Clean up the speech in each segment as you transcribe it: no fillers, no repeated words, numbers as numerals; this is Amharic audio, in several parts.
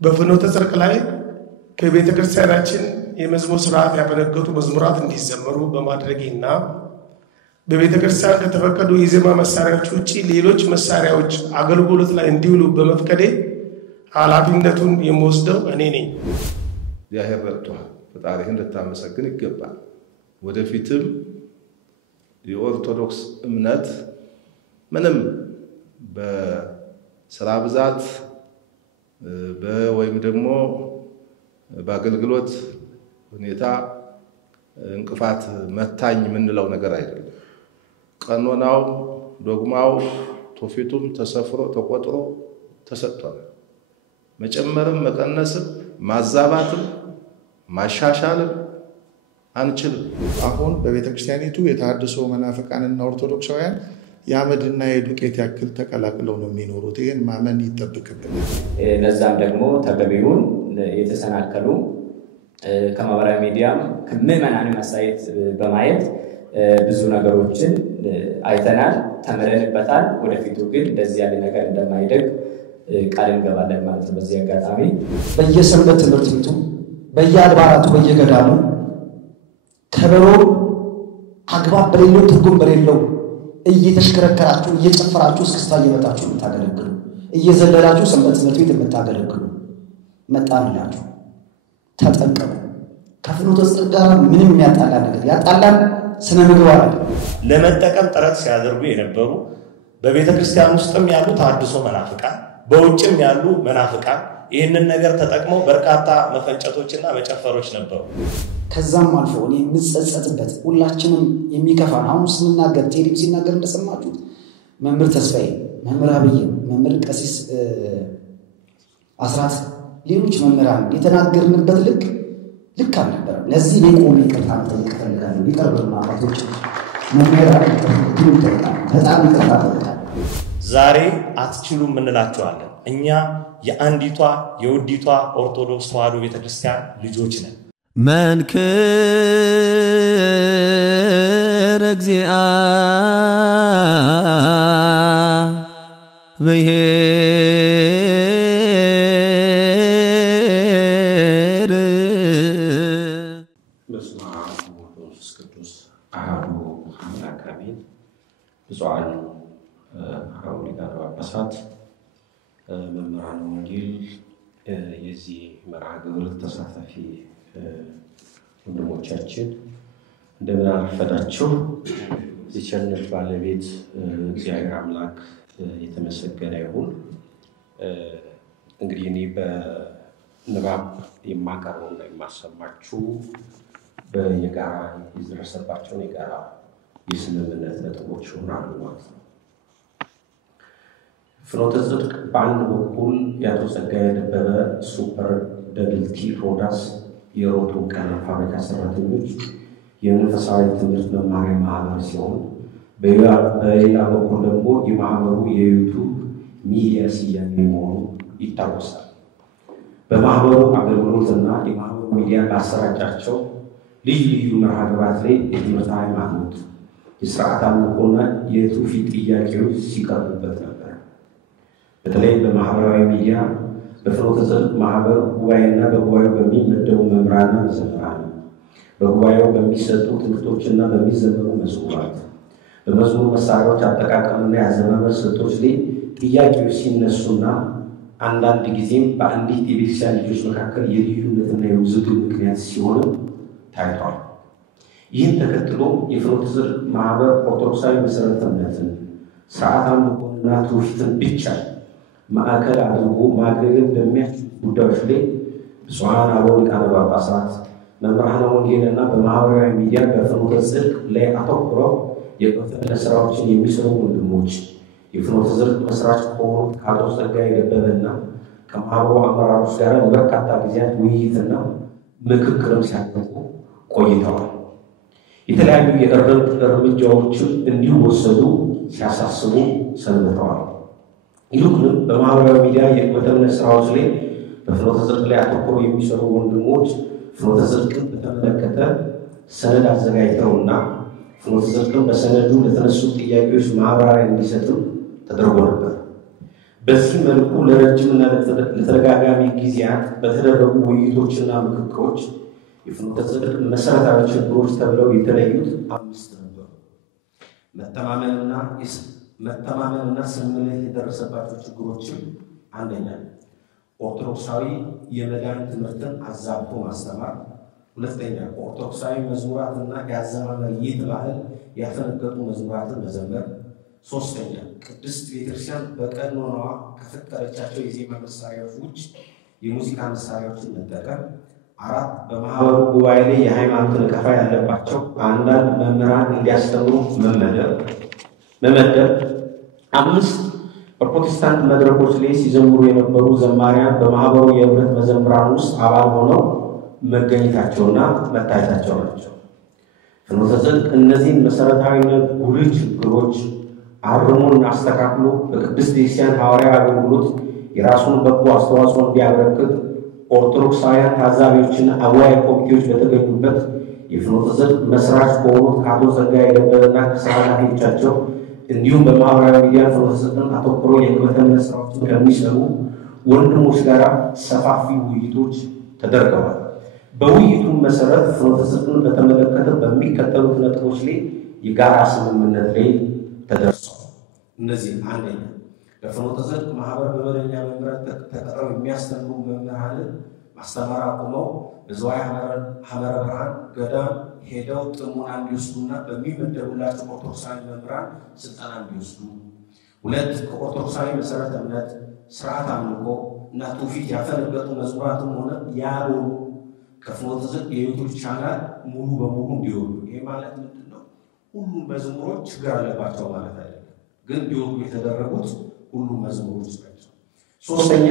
በፍኖተ ጽድቅ ላይ ከቤተ ክርስቲያናችን የመዝሙር ሥርዓት ያፈነገጡ መዝሙራት እንዲዘመሩ በማድረግና በቤተ ክርስቲያን ከተፈቀዱ የዜማ መሳሪያዎች ውጪ ሌሎች መሳሪያዎች አገልግሎት ላይ እንዲውሉ በመፍቀዴ ኃላፊነቱን የምወስደው እኔ ነኝ። እግዚአብሔር ረድቶሃል። ፈጣሪህን ልታመሰግን ይገባል። ወደፊትም የኦርቶዶክስ እምነት ምንም በስራ ብዛት ወይም ደግሞ በአገልግሎት ሁኔታ እንቅፋት መታኝ ምንለው ነገር አይደለም። ቀኖናው ዶግማው ቶፊቱም ተሰፍሮ ተቆጥሮ ተሰጥቷል። መጨመርም መቀነስም ማዛባትም ማሻሻልም አንችልም። አሁን በቤተክርስቲያኒቱ የተሐድሶ መናፍቃንና ኦርቶዶክሳውያን ያመድና የዱቄት ያክል ተቀላቅለው ነው የሚኖሩት። ይሄን ማመን ይጠብቅብናል። ለዛም ደግሞ ተገቢውን የተሰናከሉ ከማህበራዊ ሚዲያም ከምዕመናን ማሳየት በማየት ብዙ ነገሮችን አይተናል፣ ተምረንበታል። ወደፊቱ ግን እንደዚህ ያለ ነገር እንደማይደግ ቃል እንገባለን ማለት ነው። በዚህ አጋጣሚ በየሰንበት ትምህርት ቤቱ በየአድባራቱ በየገዳሙ ከበሮ አግባብ በሌለው ትርጉም በሌለው እየተሽከረከራችሁ እየጨፈራችሁ እስክስታ እየመጣችሁ የምታገለግሉ እየዘለላችሁ ሰንበት ትምህርት ቤት የምታገለግሉ መጣንላችሁ፣ ተጠንቀቁ። ከፍኖተ ጽድቅ ጋር ምንም የሚያጣላ ነገር ያጣላን ስነ ምግባር ለመጠቀም ጥረት ሲያደርጉ የነበሩ በቤተ ክርስቲያን ውስጥም ያሉ ተሐድሶ መናፍቃን በውጭም ያሉ መናፍቃን ይህንን ነገር ተጠቅመው በርካታ መፈንጨቶችና መጨፈሮች ነበሩ። ከዛም አልፎ እኔ የምጸጸትበት ሁላችንም የሚከፋን አሁን ስንናገር ቴሌቪዥን ሲናገር እንደሰማችሁት መምህር ተስፋዬ፣ መምህር አብይ፣ መምህር ቀሲስ አስራት ሌሎች መምህራን የተናገርንበት ልክ አልነበረም። ለዚህ እኔ ቆሜ ይቅርታ መጠየቅ እፈልጋለሁ። ይቅርብና አባቶች መምህራን በጣም ይቅርታ እጠይቃለሁ። ዛሬ አትችሉም እንላቸዋለን። እኛ የአንዲቷ የውዲቷ ኦርቶዶክስ ተዋሕዶ ቤተክርስቲያን ልጆች ነን። መንክር እግዚአ ብሔር በስመ አብ ወመንፈስ ቅዱስ አሐዱ አምላክ አሜን። ብፁዓን አበው ሊቃነ ጳጳሳት፣ መምህራነ ወንጌል፣ የዚህ መርሃ ግብር ተሳታፊ ወንድሞቻችን እንደምን አረፈዳችሁ። የቸርነት ባለቤት እግዚአብሔር አምላክ የተመሰገነ ይሁን። እንግዲህ እኔ በንባብ የማቀርበውና የማሰማችሁ በየጋራ የደረሰባቸውን የጋራ የስምምነት ነጥቦች ይሆናሉ ማለት ነው። ፍኖተ ጽድቅ በአንድ በኩል የአቶ ጸጋዬ ደበበ ሱፐር ደብልቲ ሮዳስ የሮቶ ቀን ፋብሪካ ሰራተኞች የመንፈሳዊ ትምህርት መማሪያ ማህበር ሲሆን በሌላ በኩል ደግሞ የማህበሩ የዩቱብ ሚዲያ ስያሜ መሆኑ ይታወሳል። በማህበሩ አገልግሎትና የማህበሩ ሚዲያ ባሰራጫቸው ልዩ ልዩ መርሃ ግብራት ላይ የትምህርት ሃይማኖት፣ የስርዓት አምልኮና የትውፊት ጥያቄዎች ሲቀርቡበት ነበር። በተለይ በማህበራዊ ሚዲያ በፍኖተ ጽድቅ ማህበር ጉባኤና በጉባኤው በሚመደቡ መምህራንና መዘምራን፣ በጉባኤው በሚሰጡ ትምህርቶችና በሚዘመሩ መዝሙራት፣ በመዝሙር መሳሪያዎች አጠቃቀምና የአዘማመር ስልቶች ላይ ጥያቄዎች ሲነሱና አንዳንድ ጊዜም በአንዲት የቤተክርስቲያን ልጆች መካከል የልዩነትና የውዝግብ ምክንያት ሲሆንም ታይቷል። ይህን ተከትሎ የፍኖተ ጽድቅ ማህበር ኦርቶዶክሳዊ መሰረተ እምነትን፣ ስርዓት አምልኮና ትውፊትን ብቻ ማዕከል አድርጎ ማገልገል በሚያስችሉ ጉዳዮች ላይ ብፁዓን አበው ሊቃነ ጳጳሳት፣ መምህራነ ወንጌልና በማህበራዊ ሚዲያ በፍኖተ ጽድቅ ላይ አተኩረው የቅንፍና ስራዎችን የሚሰሩ ወንድሞች የፍኖተ ጽድቅ መስራች ከሆኑት ከአቶ ጸጋዬ ደበበና ከማህበሩ አመራሮች ጋር ለበርካታ ጊዜያት ውይይትና ምክክርም ሲያደርጉ ቆይተዋል። የተለያዩ የእርምት እርምጃዎችም እንዲወሰዱ ሲያሳስቡ ሰንብተዋል። ይልቁንም በማህበራዊ ሚዲያ የቅንፍና ስራዎች ላይ በፍኖተ ጽድቅ ላይ አተኩረው የሚሰሩ ወንድሞች ፍኖተ ጽድቅን በተመለከተ ሰነድ አዘጋጅተውና ፍኖተ ጽድቅን በሰነዱ ለተነሱ ጥያቄዎች ማብራሪያ እንዲሰጡ ተደርጎ ነበር። በዚህ መልኩ ለረጅምና ለተደጋጋሚ ጊዜያት በተደረጉ ውይይቶችና ምክክሮች የፍኖተ ጽድቅ መሰረታዊ ችግሮች ተብለው የተለዩት 5 ነበሩ። መተማመንና ስምምነት የደረሰባቸው ችግሮችም አንደኛ ኦርቶዶክሳዊ የመዳን ትምህርትን አዛብቶ ማስተማር፣ ሁለተኛ ኦርቶዶክሳዊ መዝሙራትና የአዘማመር ይት ባህል ያፈነገጡ መዝሙራትን መዘመር፣ ሶስተኛ ቅድስት ቤተክርስቲያን በቀኖናዋ ከፈቀደቻቸው የዜማ መሳሪያዎች ውጭ የሙዚቃ መሳሪያዎችን መጠቀም፣ አራት በማህበሩ ጉባኤ ላይ የሃይማኖት ነቀፋ ያለባቸው አንዳንድ መምህራን እንዲያስተምሩ መመደብ፣ አምስት በፕሮቴስታንት መድረኮች ላይ ሲዘምሩ የነበሩ ዘማሪያን በማህበሩ የህብረት መዘምራን ውስጥ አባል ሆነው መገኘታቸውና መታየታቸው ናቸው። ፍኖተ ጽድቅ እነዚህን መሰረታዊና ጉልህ ችግሮች አርሞና አስተካክሎ በቅድስት ቤተክርስቲያን ሐዋርያዊ አገልግሎት የራሱን በጎ አስተዋጽኦ እንዲያበረክት ኦርቶዶክሳውያን ታዛቢዎችና አዋይ ኮሚቴዎች በተገኙበት የፍኖተ ጽድቅ መስራች ከሆኑት ከአቶ ጸጋዬ ደበበና ከስራ ኃላፊዎቻቸው እንዲሁም በማህበራዊ ሚዲያ ፍኖተ ጽድቅን አተኩሮ የክህነት ስራዎችን ከሚሰሩ ወንድሞች ጋር ሰፋፊ ውይይቶች ተደርገዋል። በውይይቱ መሰረት ፍኖተ ጽድቅን በተመለከተ በሚከተሉት ነጥቦች ላይ የጋራ ስምምነት ላይ ተደርሷል። እነዚህ አንደኛ በፍኖተ ጽድቅ ማህበር በመደበኛ መምህራን ተቀጥረው የሚያስተምሩ መምህራንን ማስተማር አቁመው በዝዋይ ሐመረ ብርሃን ገዳም ሄደው ጥሙና እንዲወስዱና በሚመደቡላቸው ኦርቶዶክሳዊ መምህራን ስልጠና እንዲወስዱ፣ ሁለት ከኦርቶዶክሳዊ መሰረተ እምነት ስርዓት አምልኮ እና ትውፊት ያፈነገጡ መዝሙራትም ሆነ ያልሆኑ ከፍኖተ ጽድቅ የዩቱብ ቻናል ሙሉ በሙሉ እንዲወጡ። ይሄ ማለት ምንድን ነው? ሁሉም መዝሙሮች ችግር አለባቸው ማለት አይደለም፣ ግን እንዲወጡ የተደረጉት ሁሉም መዝሙሮች ናቸው። ሶስተኛ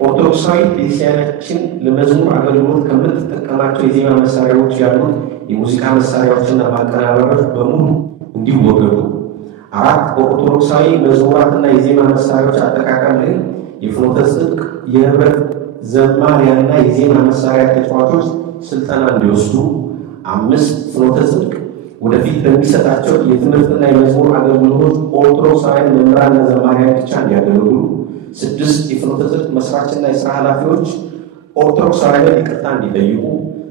ኦርቶዶክሳዊ ቤተክርስቲያናችን ለመዝሙር አገልግሎት ከምትጠቀማቸው የዜማ መሳሪያዎች ያሉት የሙዚቃ መሳሪያዎችና ማቀናበሪያዎች በሙሉ እንዲወገዱ፣ አራት በኦርቶዶክሳዊ መዝሙራትና የዜማ መሳሪያዎች አጠቃቀም ላይ የፍኖተ ጽድቅ የህብረት ዘማሪያና የዜማ መሳሪያ ተጫዋቾች ስልጠና እንዲወስዱ፣ አምስት ፍኖተ ጽድቅ ወደፊት በሚሰጣቸው የትምህርትና የመዝሙር አገልግሎቶች ኦርቶዶክሳውያን መምህራንና ዘማሪያን ብቻ እንዲያገለግሉ፣ ስድስት የፍኖተ ጽድቅ መስራችና የስራ ኃላፊዎች ኦርቶዶክሳውያን ይቅርታ እንዲጠይቁ፣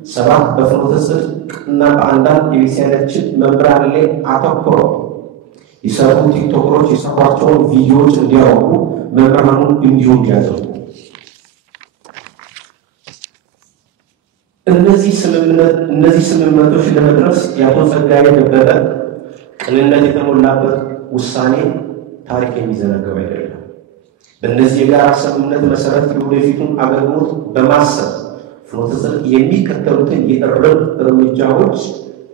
ሰባት በፍኖተ ጽድቅ እና በአንዳንድ የቤተክርስቲያናችን መምህራን ላይ አተኩረው የሰሩ ቲክቶከሮች የሰሯቸውን ቪዲዮዎች እንዲያወቁ መምህራኑን እንዲሁ እንዲያደርጉ። እነዚህ ስምምነቶች ለመድረስ የአቶ ጸጋዬ ደበበ ቅንነት የተሞላበት ውሳኔ ታሪክ የሚዘነገው አይደለም። በእነዚህ የጋራ ስምምነት መሰረት የወደፊቱን አገልግሎት በማሰብ ፍኖተ ጽድቅ የሚከተሉትን የእርምት እርምጃዎች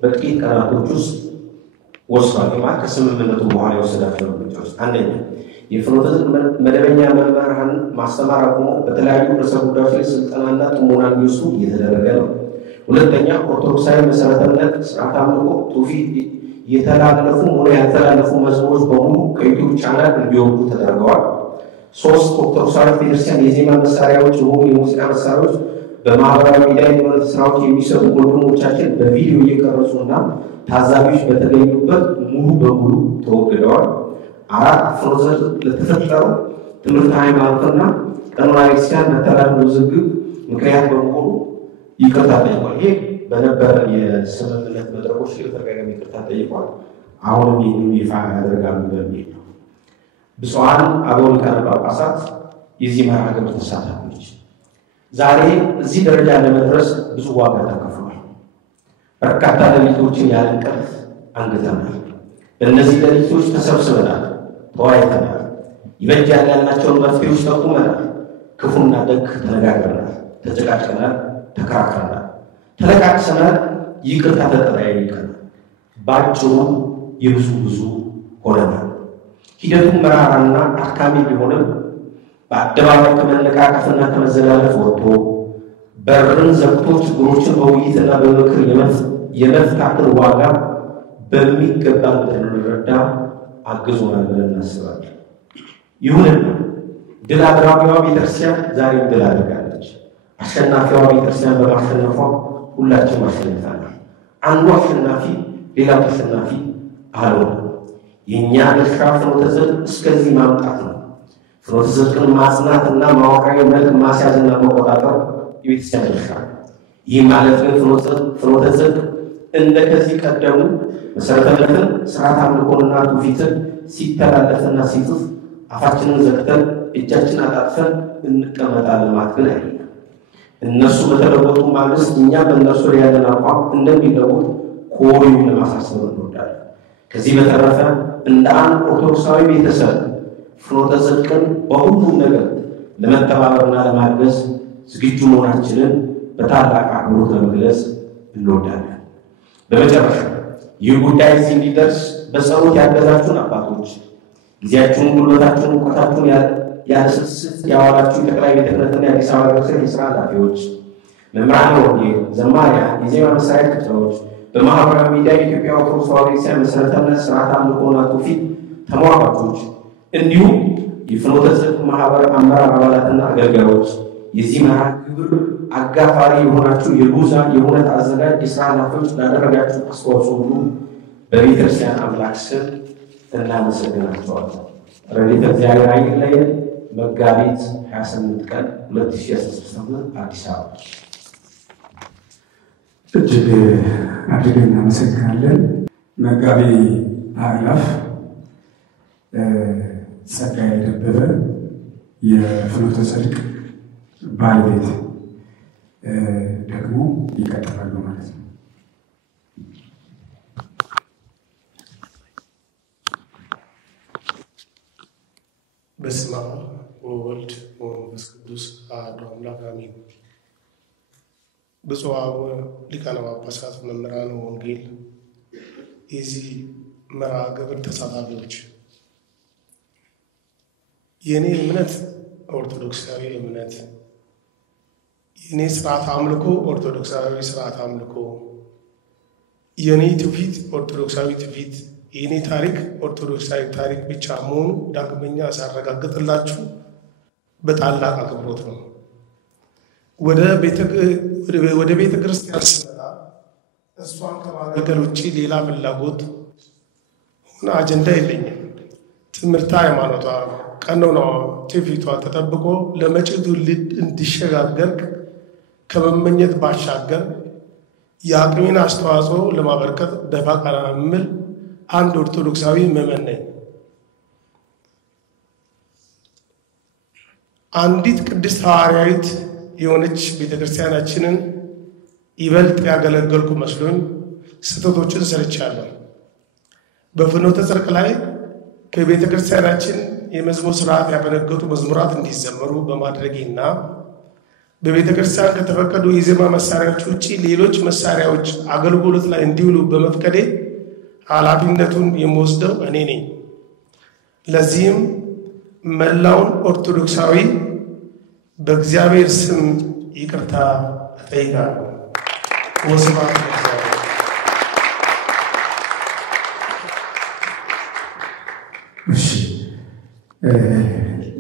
በጥቂት ቀናቶች ውስጥ ወስዷል። ከስምምነቱ በኋላ የወሰዳቸው እርምጃዎች፣ አንደኛ የፍኖተ ጽድቅ መደበኛ መምህራን ማስተማር አቁሞ በተለያዩ ርዕሰ ጉዳዮች ላይ ስልጠናና ጥሞና እንዲወስዱ እየተደረገ ነው። ሁለተኛ ኦርቶዶክሳዊ መሰረተ እምነት ስርዓት አምልኮ ትውፊት የተላለፉ ሆነ ያልተላለፉ መዝሙሮች በሙሉ ከዩቱብ ቻናል እንዲወጡ ተደርገዋል። ሶስት ኦርቶዶክሳዊ ቤተክርስቲያን የዜማ መሳሪያዎች የሆኑ የሙዚቃ መሳሪያዎች በማህበራዊ ሚዲያ የትምህርት ስራዎች የሚሰሩ ወንድሞቻችን በቪዲዮ እየቀረጹና ታዛቢዎች በተገኙበት ሙሉ በሙሉ ተወግደዋል። አራት ፍኖተ ጽድቅ ለተፈጠረው ትምህርት ሃይማኖትና ቀኖና ቤተክርስቲያን መተላለፍ ውዝግብ ምክንያት በመሆኑ ይቅርታ ጠይቋል። ይሄ በነበረን የስምምነት መድረኮች ተደጋጋሚ ይቅርታ ጠይቋል። አሁንም ይህንን ይፋ ያደርጋሉ በሚል ነው። ብፁዓን አበው ሊቃነ ጳጳሳት የዚህ መርሃ ግብር ተሳታፊዎች ዛሬ እዚህ ደረጃ ለመድረስ ብዙ ዋጋ ተከፍሏል። በርካታ ሌሊቶችን ያለ እንቅልፍ አንግተናል። በእነዚህ ሌሊቶች ተሰብስበናል፣ ተወያይተናል፣ ይበጃል ያልናቸውን መፍትሄዎች ጠቁመናል፣ ክፉና ደግ ተነጋግረናል፣ ተጨቃጭቀናል፣ ተከራክረናል፣ ተለቃቅሰናል፣ ይቅርታ ተጠያይቀናል። ባጭሩ የብዙ ሆነናል። ሂደቱን መራራና አድካሚ ቢሆንም በአደባባይ ከመነቃቀፍና ከመዘላለፍ ወጥቶ በርን ዘግቶ ችግሮችን በውይይትና በምክር የመፍታትን ዋጋ በሚገባ እንድንረዳ አግዞናል ብለን እናስባለን። ይሁንና ድል አድራጊዋ ቤተክርስቲያን ዛሬም ድል አድርጋለች። አሸናፊዋ ቤተክርስቲያን በማሸነፏ ሁላችንም አሸንፈናል። አንዱ አሸናፊ ሌላው ተሸናፊ አልሆነም። የእኛ ድርሻ ፍኖተ ጽድቅ እስከዚህ ማምጣት ነው። ፍኖተ ጽድቅን ማጽናትና መዋቅራዊ መልክ ማስያዝና መቆጣጠር የቤተክርስቲያን ድርሻ። ይህ ማለት ግን ፍኖተ ጽድቅ እንደ ከዚህ ቀደሙ መሰረተ እምነትን፣ ስርዓት አምልኮንና ትውፊትን ሲተላለፍና ሲጽፍ አፋችንን ዘግተን እጃችንን አጣጥፈን እንቀመጣለን ማለት ግን አይደለም። እነሱ በተለወጡ ማግስት እኛ በእነሱ ላይ ያለን አቋም እንደሚለወጥ ከወዲሁ ለማሳሰብ እንወዳለን። ከዚህ በተረፈ እንደ አንድ ኦርቶዶክሳዊ ቤተሰብ ፍኖተ ጽድቅን በሁሉም ነገር ለመተባበርና ለማገዝ ዝግጁ መሆናችንን በታላቅ አክብሮት ለመግለጽ እንወዳለን። በመጨረሻ ይህ ጉዳይ እዚህ እንዲደርስ በጸሎት ያገዛችሁን አባቶች፣ ጊዜያችሁን፣ ጉልበታችሁን፣ እውቀታችሁን ያለ ስስት ያዋላችሁ የጠቅላይ ቤተ ክህነትና የአዲስ አበባ ዩኒቨርሲቲ የሥራ ኃላፊዎች፣ መምህራን ወንጌል፣ ዘማሪያን፣ የዜማ መሳሪያ ክፍሎች፣ በማህበራዊ ሚዲያ የኢትዮጵያ ኦርቶዶክስ ተዋሕዶ ቤተክርስቲያን መሰረተ እምነት ስርዓት አምልኮና ትውፊት ተሟጋቾች እንዲሁም የፍኖተ ጽድቅ ማህበር አመራር አባላትና አገልጋዮች የዚህ መርሃ ግብር አጋፋሪ የሆናችሁ የጉዛ የእውነት አዘጋጅ የሥራ ኃላፊዎች ላደረጋችሁ አስተዋጽኦ ሁሉ በቤተክርስቲያን አምላክ ስም እናመሰግናቸዋለን። ረድኤተ እግዚአብሔር አይለየን። መጋቢት 28 ቀን 2016 አዲስ አበባ። እጅግ አድርገን እናመሰግናለን። መጋቢ አእላፍ ጸጋዬ ደበበ የፍኖተ ጽድቅ ባለቤት ደግሞ ይቀጥላሉ ማለት ነው። በስመ አብ ወወልድ ወመንፈስ ቅዱስ አሐዱ አምላክ አሜን። ብፁዕ አቡነ ሊቃነ ጳጳሳት መምህራነ ወንጌል፣ የዚህ መርሃ ግብር ተሳታፊዎች፣ የኔ እምነት ኦርቶዶክሳዊ እምነት፣ የኔ ስርዓት አምልኮ ኦርቶዶክሳዊ ስርዓት አምልኮ፣ የኔ ትውፊት ኦርቶዶክሳዊ ትውፊት፣ የኔ ታሪክ ኦርቶዶክሳዊ ታሪክ ብቻ መሆኑ ዳግመኛ ሳረጋግጥላችሁ በታላቅ አክብሮት ነው። ወደ ቤተ ክርስቲያን ስመጣ እሷን ከማገልገል ውጭ ሌላ ፍላጎት ሆነ አጀንዳ የለኝም። ትምህርት ሃይማኖቷ፣ ቀኖናዋ፣ ትውፊቷ ተጠብቆ ለመጪው ትውልድ እንዲሸጋገር ከመመኘት ባሻገር የአቅሜን አስተዋጽኦ ለማበርከት ደፋ ቀና የምል አንድ ኦርቶዶክሳዊ ምዕመን ነኝ። አንዲት ቅድስት ሐዋርያዊት የሆነች ቤተክርስቲያናችንን ይበልጥ ያገለገልኩ መስሎኝ ስህተቶችን ሰርቻለሁ። በፍኖተ ጽድቅ ላይ ከቤተክርስቲያናችን የመዝሙር ስርዓት ያፈነገጡ መዝሙራት እንዲዘመሩ በማድረጌና በቤተክርስቲያን ከተፈቀዱ የዜማ መሳሪያዎች ውጪ ሌሎች መሳሪያዎች አገልግሎት ላይ እንዲውሉ በመፍቀዴ ኃላፊነቱን የምወስደው እኔ ነኝ። ለዚህም መላውን ኦርቶዶክሳዊ በእግዚአብሔር ስም ይቅርታ እጠይቃለሁ። ወስብሐት ለእግዚአብሔር። እሺ፣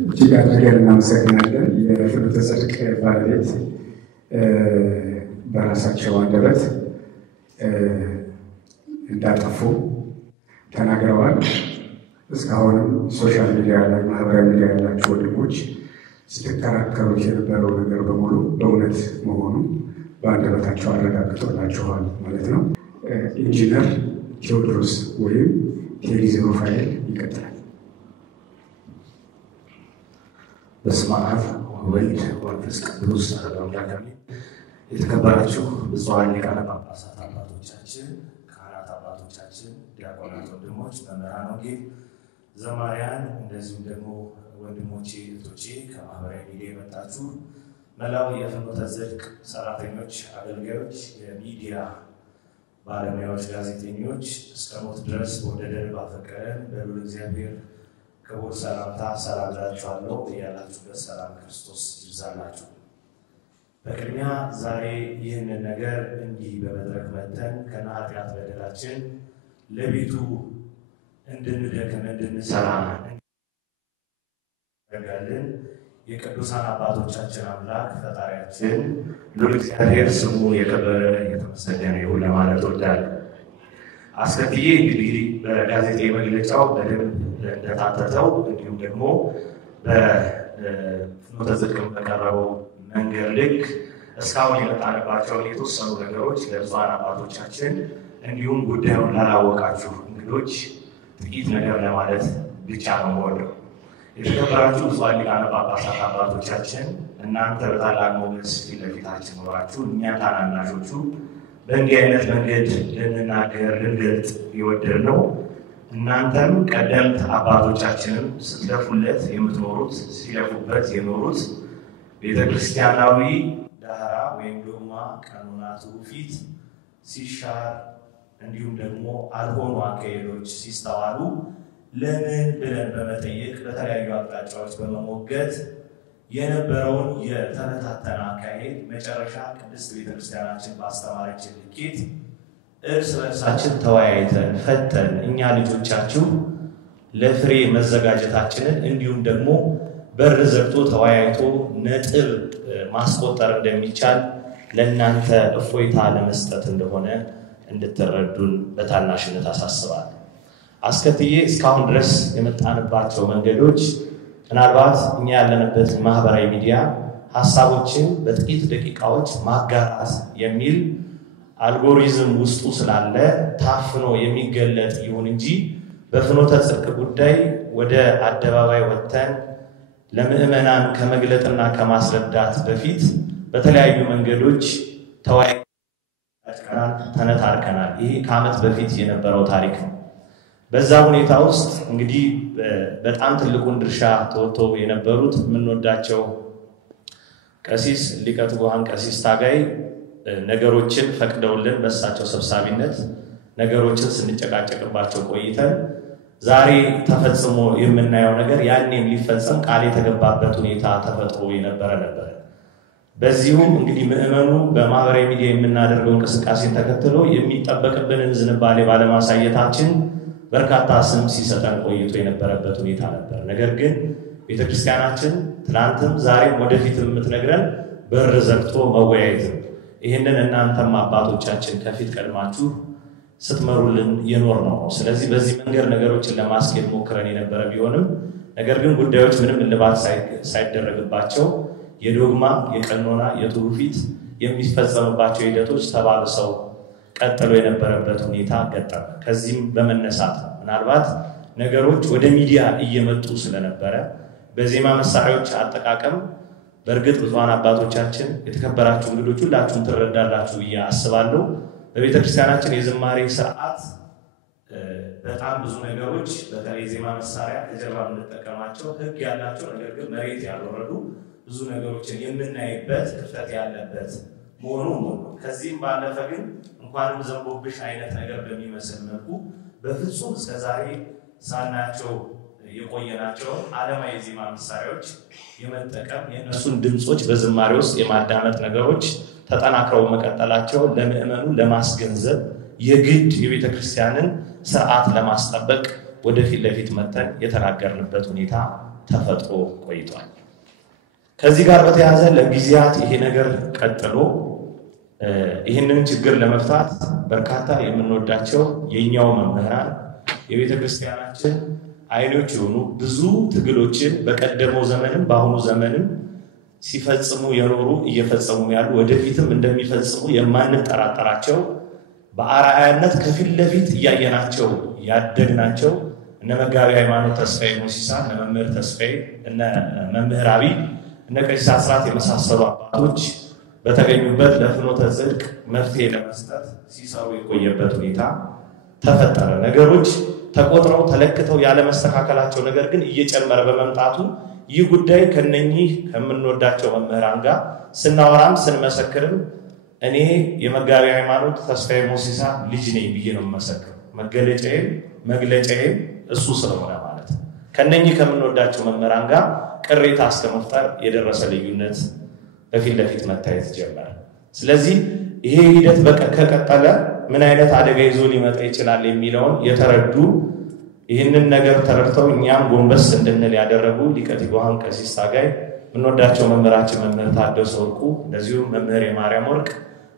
እጅግ አድርገን እናመሰግናለን። የፍኖተ ጽድቅ ባለቤት በራሳቸው አንደበት እንዳጠፉ ተናግረዋል። እስካሁንም ሶሻል ሚዲያ ላይ ማህበራዊ ሚዲያ ያላችሁ ወንድሞች ስትከራከሩት የነበረው ነገር በሙሉ በእውነት መሆኑ በአንደበታቸው አረጋግጦላችኋል ማለት ነው። ኢንጂነር ቴዎድሮስ ወይም ቴዲ ሩፋኤል ይቀጥላል። በስመ አብ ወወልድ ወመንፈስ ቅዱስ አሐዱ አምላክ አሜን። የተከበራችሁ ብፁዓን ሊቃነ ጳጳሳት አባቶቻችን፣ ካህናት አባቶቻችን፣ ዲያቆናት ወንድሞች፣ መምህራን ወንጌል፣ ዘማሪያን፣ እንደዚሁም ደግሞ ወንድሞቼ እህቶቼ፣ ከማህበራዊ ሚዲያ የመጣችሁ መላው የፍኖተ ጽድቅ ሰራተኞች፣ አገልጋዮች፣ የሚዲያ ባለሙያዎች፣ ጋዜጠኞች እስከ ሞት ድረስ በወደደን ባፈቀረን በልዑል እግዚአብሔር ክቡር ሰላምታ ሰላም እላችኋለሁ። ያላችሁበት ሰላም ክርስቶስ ይብዛላችሁ። በቅድሚያ ዛሬ ይህንን ነገር እንዲህ በመድረክ መተን ከነ ኃጢአት በደላችን ለቤቱ እንድንደክም እንድንሰራ ያደርጋልን የቅዱሳን አባቶቻችን አምላክ ፈጣሪያችን ልዑል እግዚአብሔር ስሙ የከበረ የተመሰገነ ይሁን ለማለት እወዳለሁ። አስከትዬ እንግዲህ በጋዜጣዊ መግለጫው በደንብ እንደታተተው እንዲሁም ደግሞ በፍኖተ ጽድቅ በቀረበው መንገድ ልክ እስካሁን የመጣንባቸውን የተወሰኑ ነገሮች ለብዙሃን አባቶቻችን እንዲሁም ጉዳዩን ላላወቃችሁ እንግዶች ጥቂት ነገር ለማለት ብቻ ነው የምወደው። የተከበራችሁ ብፁዓን ሊቃነ ጳጳሳት አባቶቻችን እናንተ በታላቅ ሞገስ ፊት ለፊታችን ኖራችሁ እኛ ታናናሾቹ በእንዲህ አይነት መንገድ ልንናገር ልንገልጥ የወደድነው እናንተም ቀደምት አባቶቻችንም ስትለፉለት የምትኖሩት ሲለፉበት የኖሩት ቤተክርስቲያናዊ ዳራ ወይም ዶግማ ቀኖና ትውፊት ሲሻር እንዲሁም ደግሞ አልሆኑ አካሄዶች ሲስተዋሉ ለምን ብለን በመጠየቅ በተለያዩ አቅጣጫዎች በመሞገት የነበረውን የተበታተነ አካሄድ መጨረሻ ቅድስት ቤተክርስቲያናችን ባስተማረችን ልኬት እርስ በርሳችን ተወያይተን ፈተን እኛ ልጆቻችሁ ለፍሬ መዘጋጀታችንን እንዲሁም ደግሞ በር ዘግቶ ተወያይቶ ነጥብ ማስቆጠር እንደሚቻል ለእናንተ እፎይታ ለመስጠት እንደሆነ እንድትረዱን በታናሽነት አሳስባለሁ። አስከትዬ እስካሁን ድረስ የመጣንባቸው መንገዶች ምናልባት እኛ ያለንበት ማህበራዊ ሚዲያ ሐሳቦችን በጥቂት ደቂቃዎች ማጋራት የሚል አልጎሪዝም ውስጡ ስላለ ታፍኖ የሚገለጥ ይሁን እንጂ በፍኖተ ጽድቅ ጉዳይ ወደ አደባባይ ወጥተን ለምእመናን ከመግለጥና ከማስረዳት በፊት በተለያዩ መንገዶች ተነታርከናል። ይሄ ከዓመት በፊት የነበረው ታሪክ ነው። በዛ ሁኔታ ውስጥ እንግዲህ በጣም ትልቁን ድርሻ ተወጥተው የነበሩት የምንወዳቸው ቀሲስ ሊቀ ትጉሃን ቀሲስ ታጋይ ነገሮችን ፈቅደውልን በእሳቸው ሰብሳቢነት ነገሮችን ስንጨቃጨቅባቸው ቆይተን ዛሬ ተፈጽሞ የምናየው ነገር ያኔም ሊፈጸም ቃል የተገባበት ሁኔታ ተፈጥሮ የነበረ ነበር። በዚሁም እንግዲህ ምእመኑ በማህበራዊ ሚዲያ የምናደርገው እንቅስቃሴን ተከትሎ የሚጠበቅብንን ዝንባሌ ባለማሳየታችን በርካታ ስም ሲሰጠን ቆይቶ የነበረበት ሁኔታ ነበር። ነገር ግን ቤተክርስቲያናችን ትናንትም ዛሬም ወደፊትም የምትነግረን በር ዘግቶ መወያየት ነው። ይህንን እናንተም አባቶቻችን ከፊት ቀድማችሁ ስትመሩልን የኖር ነው። ስለዚህ በዚህ መንገድ ነገሮችን ለማስኬድ ሞክረን የነበረ ቢሆንም ነገር ግን ጉዳዮች ምንም እልባት ሳይደረግባቸው የዶግማ የቀኖና የትውፊት የሚፈጸምባቸው ሂደቶች ተባብሰው ቀጥሎ የነበረበት ሁኔታ ገጠመ። ከዚህም በመነሳት ምናልባት ነገሮች ወደ ሚዲያ እየመጡ ስለነበረ በዜማ መሳሪያዎች አጠቃቀም በእርግጥ ብዙሃን አባቶቻችን የተከበራችሁ እንግዶች ሁላችሁም ትረዳላችሁ ብዬ አስባለሁ። በቤተክርስቲያናችን የዝማሬ ስርዓት በጣም ብዙ ነገሮች በተለይ ዜማ መሳሪያ ከጀርባ የምንጠቀማቸው ህግ ያላቸው ነገር ግን መሬት ያልወረዱ ብዙ ነገሮችን የምናይበት ክፍተት ያለበት መሆኑ ነው። ከዚህም ባለፈ ግን እንኳንም ዘንቦብሽ አይነት ነገር በሚመስል መልኩ በፍጹም እስከዛሬ ሳናቸው የቆየናቸው ዓለማዊ ዜማ መሳሪያዎች የመጠቀም የእነሱን ድምጾች በዝማሬ ውስጥ የማዳመጥ ነገሮች ተጠናክረው መቀጠላቸው ለምእመኑ ለማስገንዘብ የግድ የቤተክርስቲያንን ስርዓት ለማስጠበቅ ወደፊት ለፊት መተን የተናገርንበት ሁኔታ ተፈጥሮ ቆይቷል። ከዚህ ጋር በተያያዘ ለጊዜያት ይሄ ነገር ቀጥሎ ይህንን ችግር ለመፍታት በርካታ የምንወዳቸው የኛው መምህራን የቤተክርስቲያናችን አይኖች የሆኑ ብዙ ትግሎችን በቀደመው ዘመንም በአሁኑ ዘመንም ሲፈጽሙ የኖሩ እየፈጸሙ ያሉ ወደፊትም እንደሚፈጽሙ የማንጠራጠራቸው በአርአያነት ከፊት ለፊት እያየናቸው ያደግናቸው እነ መጋቢ ሃይማኖት ተስፋዬ ሙሲሳ፣ እነ መምህር ተስፋዬ፣ እነ መምህር አብይ፣ እነ ቀሲስ አስራት የመሳሰሉ አባቶች በተገኙበት ለፍኖተ ጽድቅ መፍትሄ ለመስጠት ሲሰሩ የቆየበት ሁኔታ ተፈጠረ። ነገሮች ተቆጥረው ተለክተው ያለ መስተካከላቸው ነገር ግን እየጨመረ በመምጣቱ ይህ ጉዳይ ከነኚህ ከምንወዳቸው መምህራን ጋር ስናወራም ስንመሰክርም እኔ የመጋቢ ሃይማኖት ተስፋዬ ሙሲሳ ልጅ ነኝ ብዬ ነው የምመሰክረው። መግለጫዬ እሱ ስለሆነ ማለት ነው። ከነኚህ ከምንወዳቸው መምህራን ጋር ቅሬታ እስከመፍጠር የደረሰ ልዩነት በፊት ለፊት መታየት ጀመረ። ስለዚህ ይሄ ሂደት ከቀጠለ ምን አይነት አደጋ ይዞ ሊመጣ ይችላል የሚለውን የተረዱ ይህንን ነገር ተረድተው እኛም ጎንበስ እንድንል ያደረጉ ሊቀ ትጉሃን ቀሲስ ታጋይ ምንወዳቸው መምህራችን መምህር ታደሰ ወርቁ እንደዚሁም መምህር የማርያም ወርቅ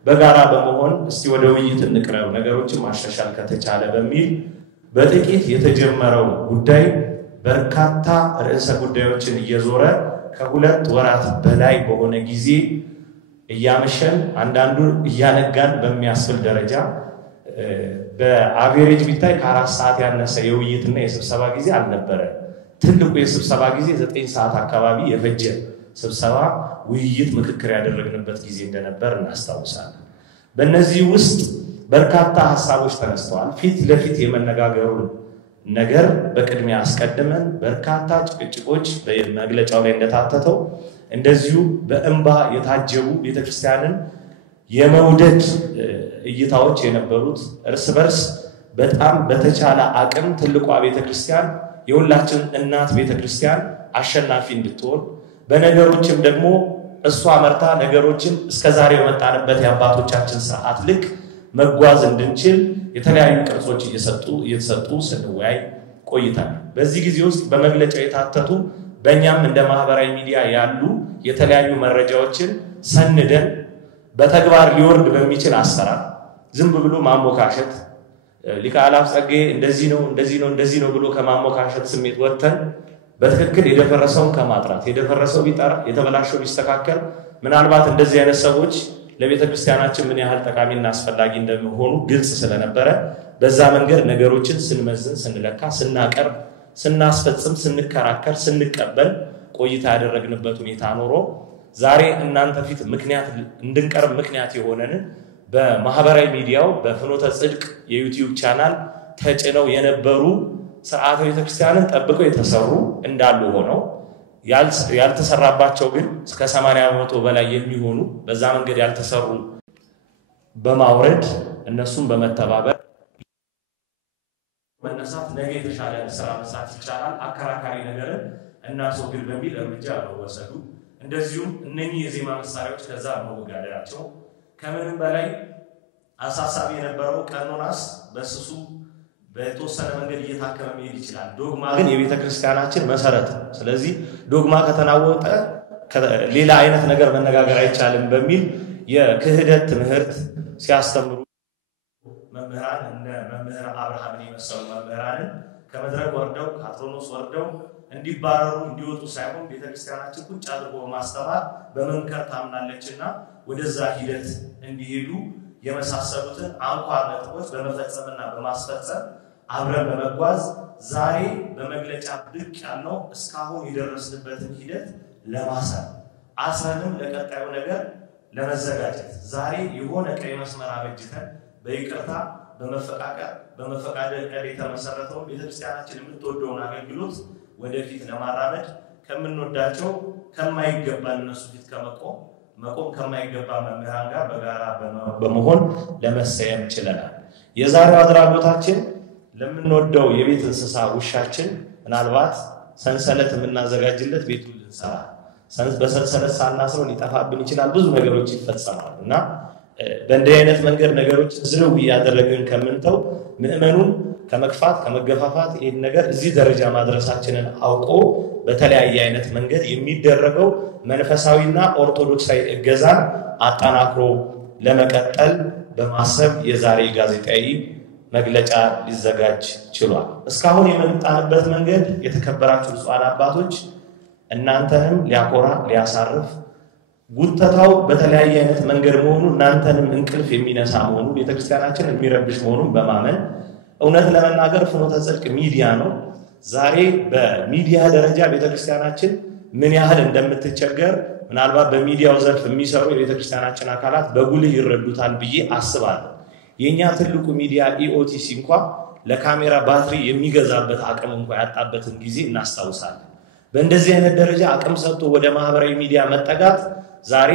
በጋራ በመሆን እስቲ ወደ ውይይት እንቅረብ ነገሮችን ማሻሻል ከተቻለ በሚል በጥቂት የተጀመረው ጉዳይ በርካታ ርዕሰ ጉዳዮችን እየዞረ ከሁለት ወራት በላይ በሆነ ጊዜ እያመሸን አንዳንዱ እያነጋን በሚያስብል ደረጃ በአቬሬጅ ቢታይ ከ4 ሰዓት ያነሰ የውይይትና የስብሰባ ጊዜ አልነበረ። ትልቁ የስብሰባ ጊዜ 9 ሰዓት አካባቢ የፈጀ ስብሰባ፣ ውይይት፣ ምክክር ያደረግንበት ጊዜ እንደነበር እናስታውሳለን። በእነዚህ ውስጥ በርካታ ሐሳቦች ተነስተዋል። ፊት ለፊት የመነጋገሩን ነገር በቅድሚያ አስቀድመን በርካታ ጭቅጭቆች በመግለጫው ላይ እንደታተተው እንደዚሁ በእንባ የታጀቡ ቤተክርስቲያንን የመውደድ እይታዎች የነበሩት እርስ በርስ በጣም በተቻለ አቅም ትልቋ ቤተክርስቲያን የሁላችን እናት ቤተክርስቲያን አሸናፊ እንድትሆን በነገሮችም ደግሞ እሷ መርታ ነገሮችን እስከዛሬ የመጣንበት የአባቶቻችን ስርዓት ልክ መጓዝ እንድንችል የተለያዩ ቅርጾች እየተሰጡ ስንወያይ ቆይተናል። በዚህ ጊዜ ውስጥ በመግለጫው የታተቱ በእኛም እንደ ማህበራዊ ሚዲያ ያሉ የተለያዩ መረጃዎችን ሰንደን በተግባር ሊወርድ በሚችል አሰራር ዝም ብሎ ማሞካሸት ሊቀ አእላፍ ጸጋዬ እንደዚህ ነው ብሎ ከማሞካሸት ስሜት ወጥተን በትክክል የደፈረሰውን ከማጥራት የደፈረሰው ቢጠራ የተበላሸው ቢስተካከል ምናልባት እንደዚህ አይነት ሰዎች ለቤተ ክርስቲያናችን ምን ያህል ጠቃሚና አስፈላጊ እንደሚሆኑ ግልጽ ስለነበረ በዛ መንገድ ነገሮችን ስንመዝን፣ ስንለካ፣ ስናቀርብ፣ ስናስፈጽም፣ ስንከራከር፣ ስንቀበል ቆይታ ያደረግንበት ሁኔታ ኖሮ ዛሬ እናንተ ፊት ምክንያት እንድንቀርብ ምክንያት የሆነን በማህበራዊ ሚዲያው በፍኖተ ጽድቅ የዩቲዩብ ቻናል ተጭነው የነበሩ ስርዓተ ቤተክርስቲያንን ጠብቀው የተሰሩ እንዳሉ ሆነው ያልተሰራባቸው ግን እስከ 80% በላይ የሚሆኑ በዛ መንገድ ያልተሰሩ በማውረድ እነሱን በመተባበር መነሳት ነገ የተሻለ ስራ መስራት ይቻላል። አከራካሪ ነገርን እናስወግድ በሚል እርምጃ ወሰዱ። እንደዚሁም እነኚህ የዜማ መሳሪያዎች ከዛ መወጋደራቸው ከምንም በላይ አሳሳቢ የነበረው ቀኖናስ በስሱ በተወሰነ መንገድ እየታከመ መሄድ ይችላል። ዶግማ ግን የቤተ ክርስቲያናችን መሰረት። ስለዚህ ዶግማ ከተናወጠ ሌላ አይነት ነገር መነጋገር አይቻልም በሚል የክህደት ትምህርት ሲያስተምሩ መምህራን እነ መምህር አብርሃምን የመሰሉ መምህራንን ከመድረክ ወርደው ከአትሮኖስ ወርደው እንዲባረሩ እንዲወጡ ሳይሆን ቤተ ክርስቲያናችን ቁጭ አድርጎ ማስተማር በመንከር ታምናለችና ወደዛ ሂደት እንዲሄዱ የመሳሰሉትን አንኳር ነጥቦች በመፈጸምና በማስፈጸም አብረን በመጓዝ ዛሬ በመግለጫ ብቅ ያለው እስካሁን የደረስንበትን ሂደት ለማሰር አስረንም ለቀጣዩ ነገር ለመዘጋጀት ዛሬ የሆነ ቀይ መስመር አበጅተን በይቅርታ በመፈቃቀር በመፈቃደል ቀን የተመሰረተው ቤተክርስቲያናችን የምትወደውን አገልግሎት ወደፊት ለማራመድ ከምንወዳቸው ከማይገባን እነሱ ፊት መቆም ከማይገባ መምህራን ጋር በጋራ በመሆን ለመሰየም ችለናል። የዛሬው አድራጎታችን ለምንወደው የቤት እንስሳ ውሻችን ምናልባት ሰንሰለት የምናዘጋጅለት ቤቱ ልንሰራ በሰንሰለት ሳናስረው ሊጠፋብን ይችላል። ብዙ ነገሮች ይፈጸማሉና በእንዲህ አይነት መንገድ ነገሮች ዝርው ያደረግን ከምንተው ምእመኑን ከመግፋት ከመገፋፋት ይሄን ነገር እዚህ ደረጃ ማድረሳችንን አውቆ በተለያየ አይነት መንገድ የሚደረገው መንፈሳዊና ኦርቶዶክሳዊ እገዛን አጣናክሮ ለመቀጠል በማሰብ የዛሬ ጋዜጣዊ መግለጫ ሊዘጋጅ ችሏል። እስካሁን የመጣንበት መንገድ የተከበራችሁ ብፁዓን አባቶች እናንተንም ሊያኮራ ሊያሳርፍ ጉተታው በተለያየ አይነት መንገድ መሆኑ እናንተንም እንቅልፍ የሚነሳ መሆኑ ቤተክርስቲያናችን የሚረብሽ መሆኑን በማመን እውነት ለመናገር ፍኖተ ጽድቅ ሚዲያ ነው። ዛሬ በሚዲያ ደረጃ ቤተክርስቲያናችን ምን ያህል እንደምትቸገር ምናልባት በሚዲያው ዘርፍ የሚሰሩ የቤተክርስቲያናችን አካላት በጉልህ ይረዱታል ብዬ አስባለሁ። የኛ ትልቁ ሚዲያ ኢኦቲሲ እንኳን ለካሜራ ባትሪ የሚገዛበት አቅም እንኳን ያጣበትን ጊዜ እናስታውሳለን። በእንደዚህ አይነት ደረጃ አቅም ሰጥቶ ወደ ማህበራዊ ሚዲያ መጠጋት ዛሬ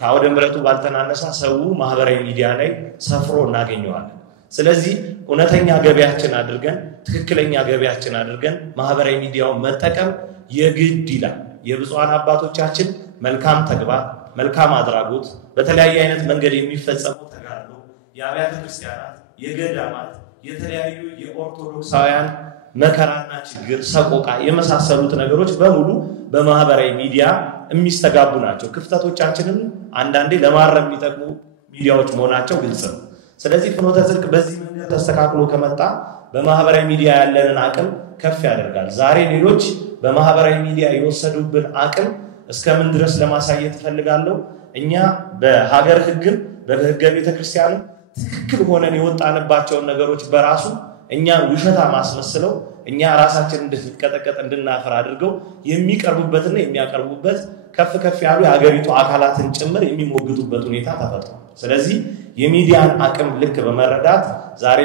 ከአውደ ምሕረቱ ባልተናነሳ ሰው ማህበራዊ ሚዲያ ላይ ሰፍሮ እናገኘዋለን። ስለዚህ እውነተኛ ገበያችን አድርገን ትክክለኛ ገበያችን አድርገን ማህበራዊ ሚዲያውን መጠቀም የግድ ይላል። የብፁዓን አባቶቻችን መልካም ተግባር መልካም አድራጎት በተለያየ አይነት መንገድ የሚፈጸሙ ተጋድሎ የአብያተ ክርስቲያናት የገዳማት የተለያዩ የኦርቶዶክሳውያን መከራና ችግር ሰቆቃ የመሳሰሉት ነገሮች በሙሉ በማህበራዊ ሚዲያ የሚስተጋቡ ናቸው። ክፍተቶቻችንን አንዳንዴ ለማረም የሚጠቅሙ ሚዲያዎች መሆናቸው ግልጽ ነው። ስለዚህ ፍኖተ ጽድቅ በዚህ መንገድ ተስተካክሎ ከመጣ በማህበራዊ ሚዲያ ያለንን አቅም ከፍ ያደርጋል። ዛሬ ሌሎች በማህበራዊ ሚዲያ የወሰዱብን አቅም እስከምን ድረስ ለማሳየት ፈልጋለሁ። እኛ በሀገር ህግም በህገ ቤተክርስቲያን ትክክል ሆነን የወጣንባቸው ነገሮች በራሱ እኛ ውሸታ ማስመስለው እኛ ራሳችንን እንድንቀጠቀጥ እንድናፈር አድርገው የሚቀርቡበትና የሚያቀርቡበት ከፍ ያሉ የሀገሪቱ አካላትን ጭምር የሚሞግቱበት ሁኔታ ተፈጥሯል። ስለዚህ የሚዲያን አቅም ልክ በመረዳት ዛሬ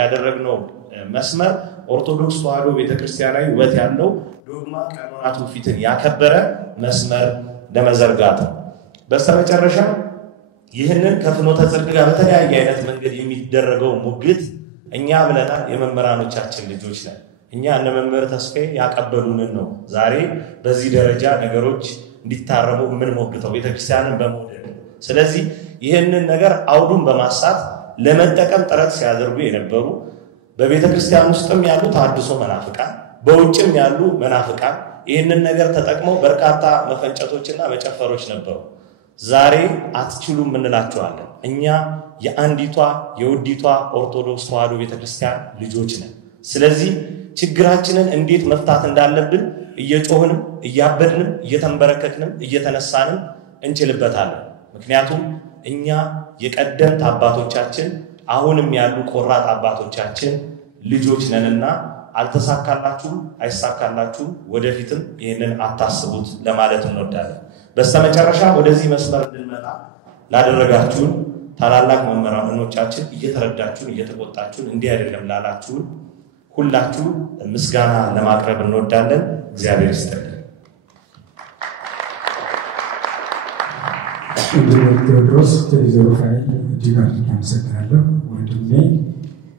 ያደረግነው መስመር ኦርቶዶክስ ተዋሕዶ ቤተክርስቲያናዊ ውበት ያለው ዶግማ ቀኖና ትውፊትን ያከበረ መስመር ለመዘርጋት ነው። በስተመጨረሻ ይህንን ከፍኖተ ጽድቅ ጋር በተለያየ አይነት መንገድ የሚደረገው ሙግት እኛ ብለናል የመምህራኖቻችን ልጆች ነን። እኛ እነ መምህር ተስፋዬ ያቀበሉንን ነው ዛሬ በዚህ ደረጃ ነገሮች እንዲታረሙ ምን ሞግተው ቤተክርስቲያንን በመውደድ። ስለዚህ ይህንን ነገር አውዱን በማሳት ለመጠቀም ጥረት ሲያደርጉ የነበሩ በቤተክርስቲያን ውስጥም ያሉ ተሐድሶ መናፍቃን በውጭም ያሉ መናፍቃን ይህንን ነገር ተጠቅመው በርካታ መፈንጨቶችና መጨፈሮች ነበሩ። ዛሬ አትችሉም እንላቸዋለን። እኛ የአንዲቷ የውዲቷ ኦርቶዶክስ ተዋሕዶ ቤተክርስቲያን ልጆች ነን። ስለዚህ ችግራችንን እንዴት መፍታት እንዳለብን እየጮህንም እያበድንም እየተንበረከክንም እየተነሳንም እንችልበታለን። ምክንያቱም እኛ የቀደምት አባቶቻችን አሁንም ያሉ ቆራጥ አባቶቻችን ልጆች ነንና አልተሳካላችሁም፣ አይሳካላችሁም፣ ወደፊትም ይህንን አታስቡት ለማለት እንወዳለን። በስተመጨረሻ ወደዚህ መስመር እንድንመጣ ላደረጋችሁን ታላላቅ መምህራኖቻችን እየተረዳችሁን እየተቆጣችሁን እንዲህ አይደለም ላላችሁን ሁላችሁ ምስጋና ለማቅረብ እንወዳለን። እግዚአብሔር ይስጥልን። ቴዎድሮስ ቴሌዘሩፋኤል እጅግ አድርጌ አመሰግናለሁ። ወንድሜ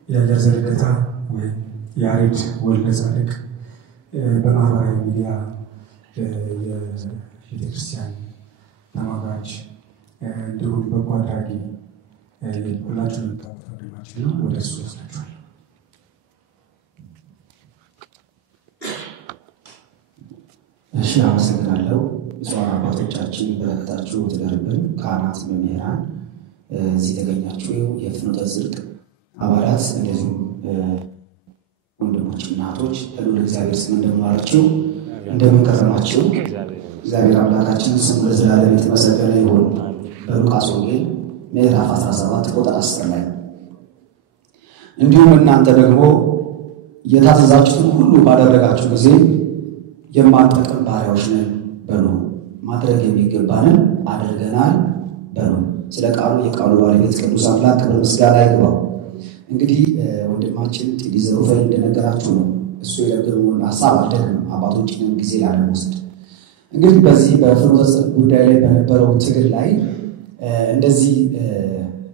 የአገር ዘርግታ ወይም ያሬድ ወልደ ጻድቅ በማህበራዊ ሚዲያ የቤተክርስቲያን ተሟጋች እንዲሁም በጎ አድራጊ ሁላችሁም የምታውቁት ወንድማችን ነው። ወደ እሱ ወስዳችኋል። እሺ፣ አመሰግናለሁ። ብፁዓን አባቶቻችን በረከታችሁ ትደርብን። ካህናት፣ መምህራን፣ እዚህ የተገኛችሁ የፍኖተ ጽድቅ አባላት፣ እንደዚሁም ወንድሞች፣ እናቶች በልዑል እግዚአብሔር ስም እንደምን ዋላችሁ? እንደምን ከረማችሁ? እግዚአብሔር አምላካችን ስሙ ለዘላለም የተመሰገነ ይሁን። በሉቃስ ወንጌል ምዕራፍ 17 ቁጥር 10 ላይ እንዲሁም እናንተ ደግሞ የታዘዛችሁትን ሁሉ ባደረጋችሁ ጊዜ የማንጠቅም ባሪያዎች ነን በሉ፣ ማድረግ የሚገባንን አድርገናል በሉ። ስለ ቃሉ የቃሉ ባለቤት ቅዱስ አምላክ ክብር ምስጋና ይግባው። እንግዲህ ወንድማችን ቴዲ ዘሩፋኤል እንደነገራችሁ ነው። እሱ የደገመውን ሀሳብ አልደግምም፣ አባቶችንም ጊዜ ላለመውሰድ። እንግዲህ በዚህ በፍኖተ ጽድቅ ጉዳይ ላይ በነበረው ትግል ላይ እንደዚህ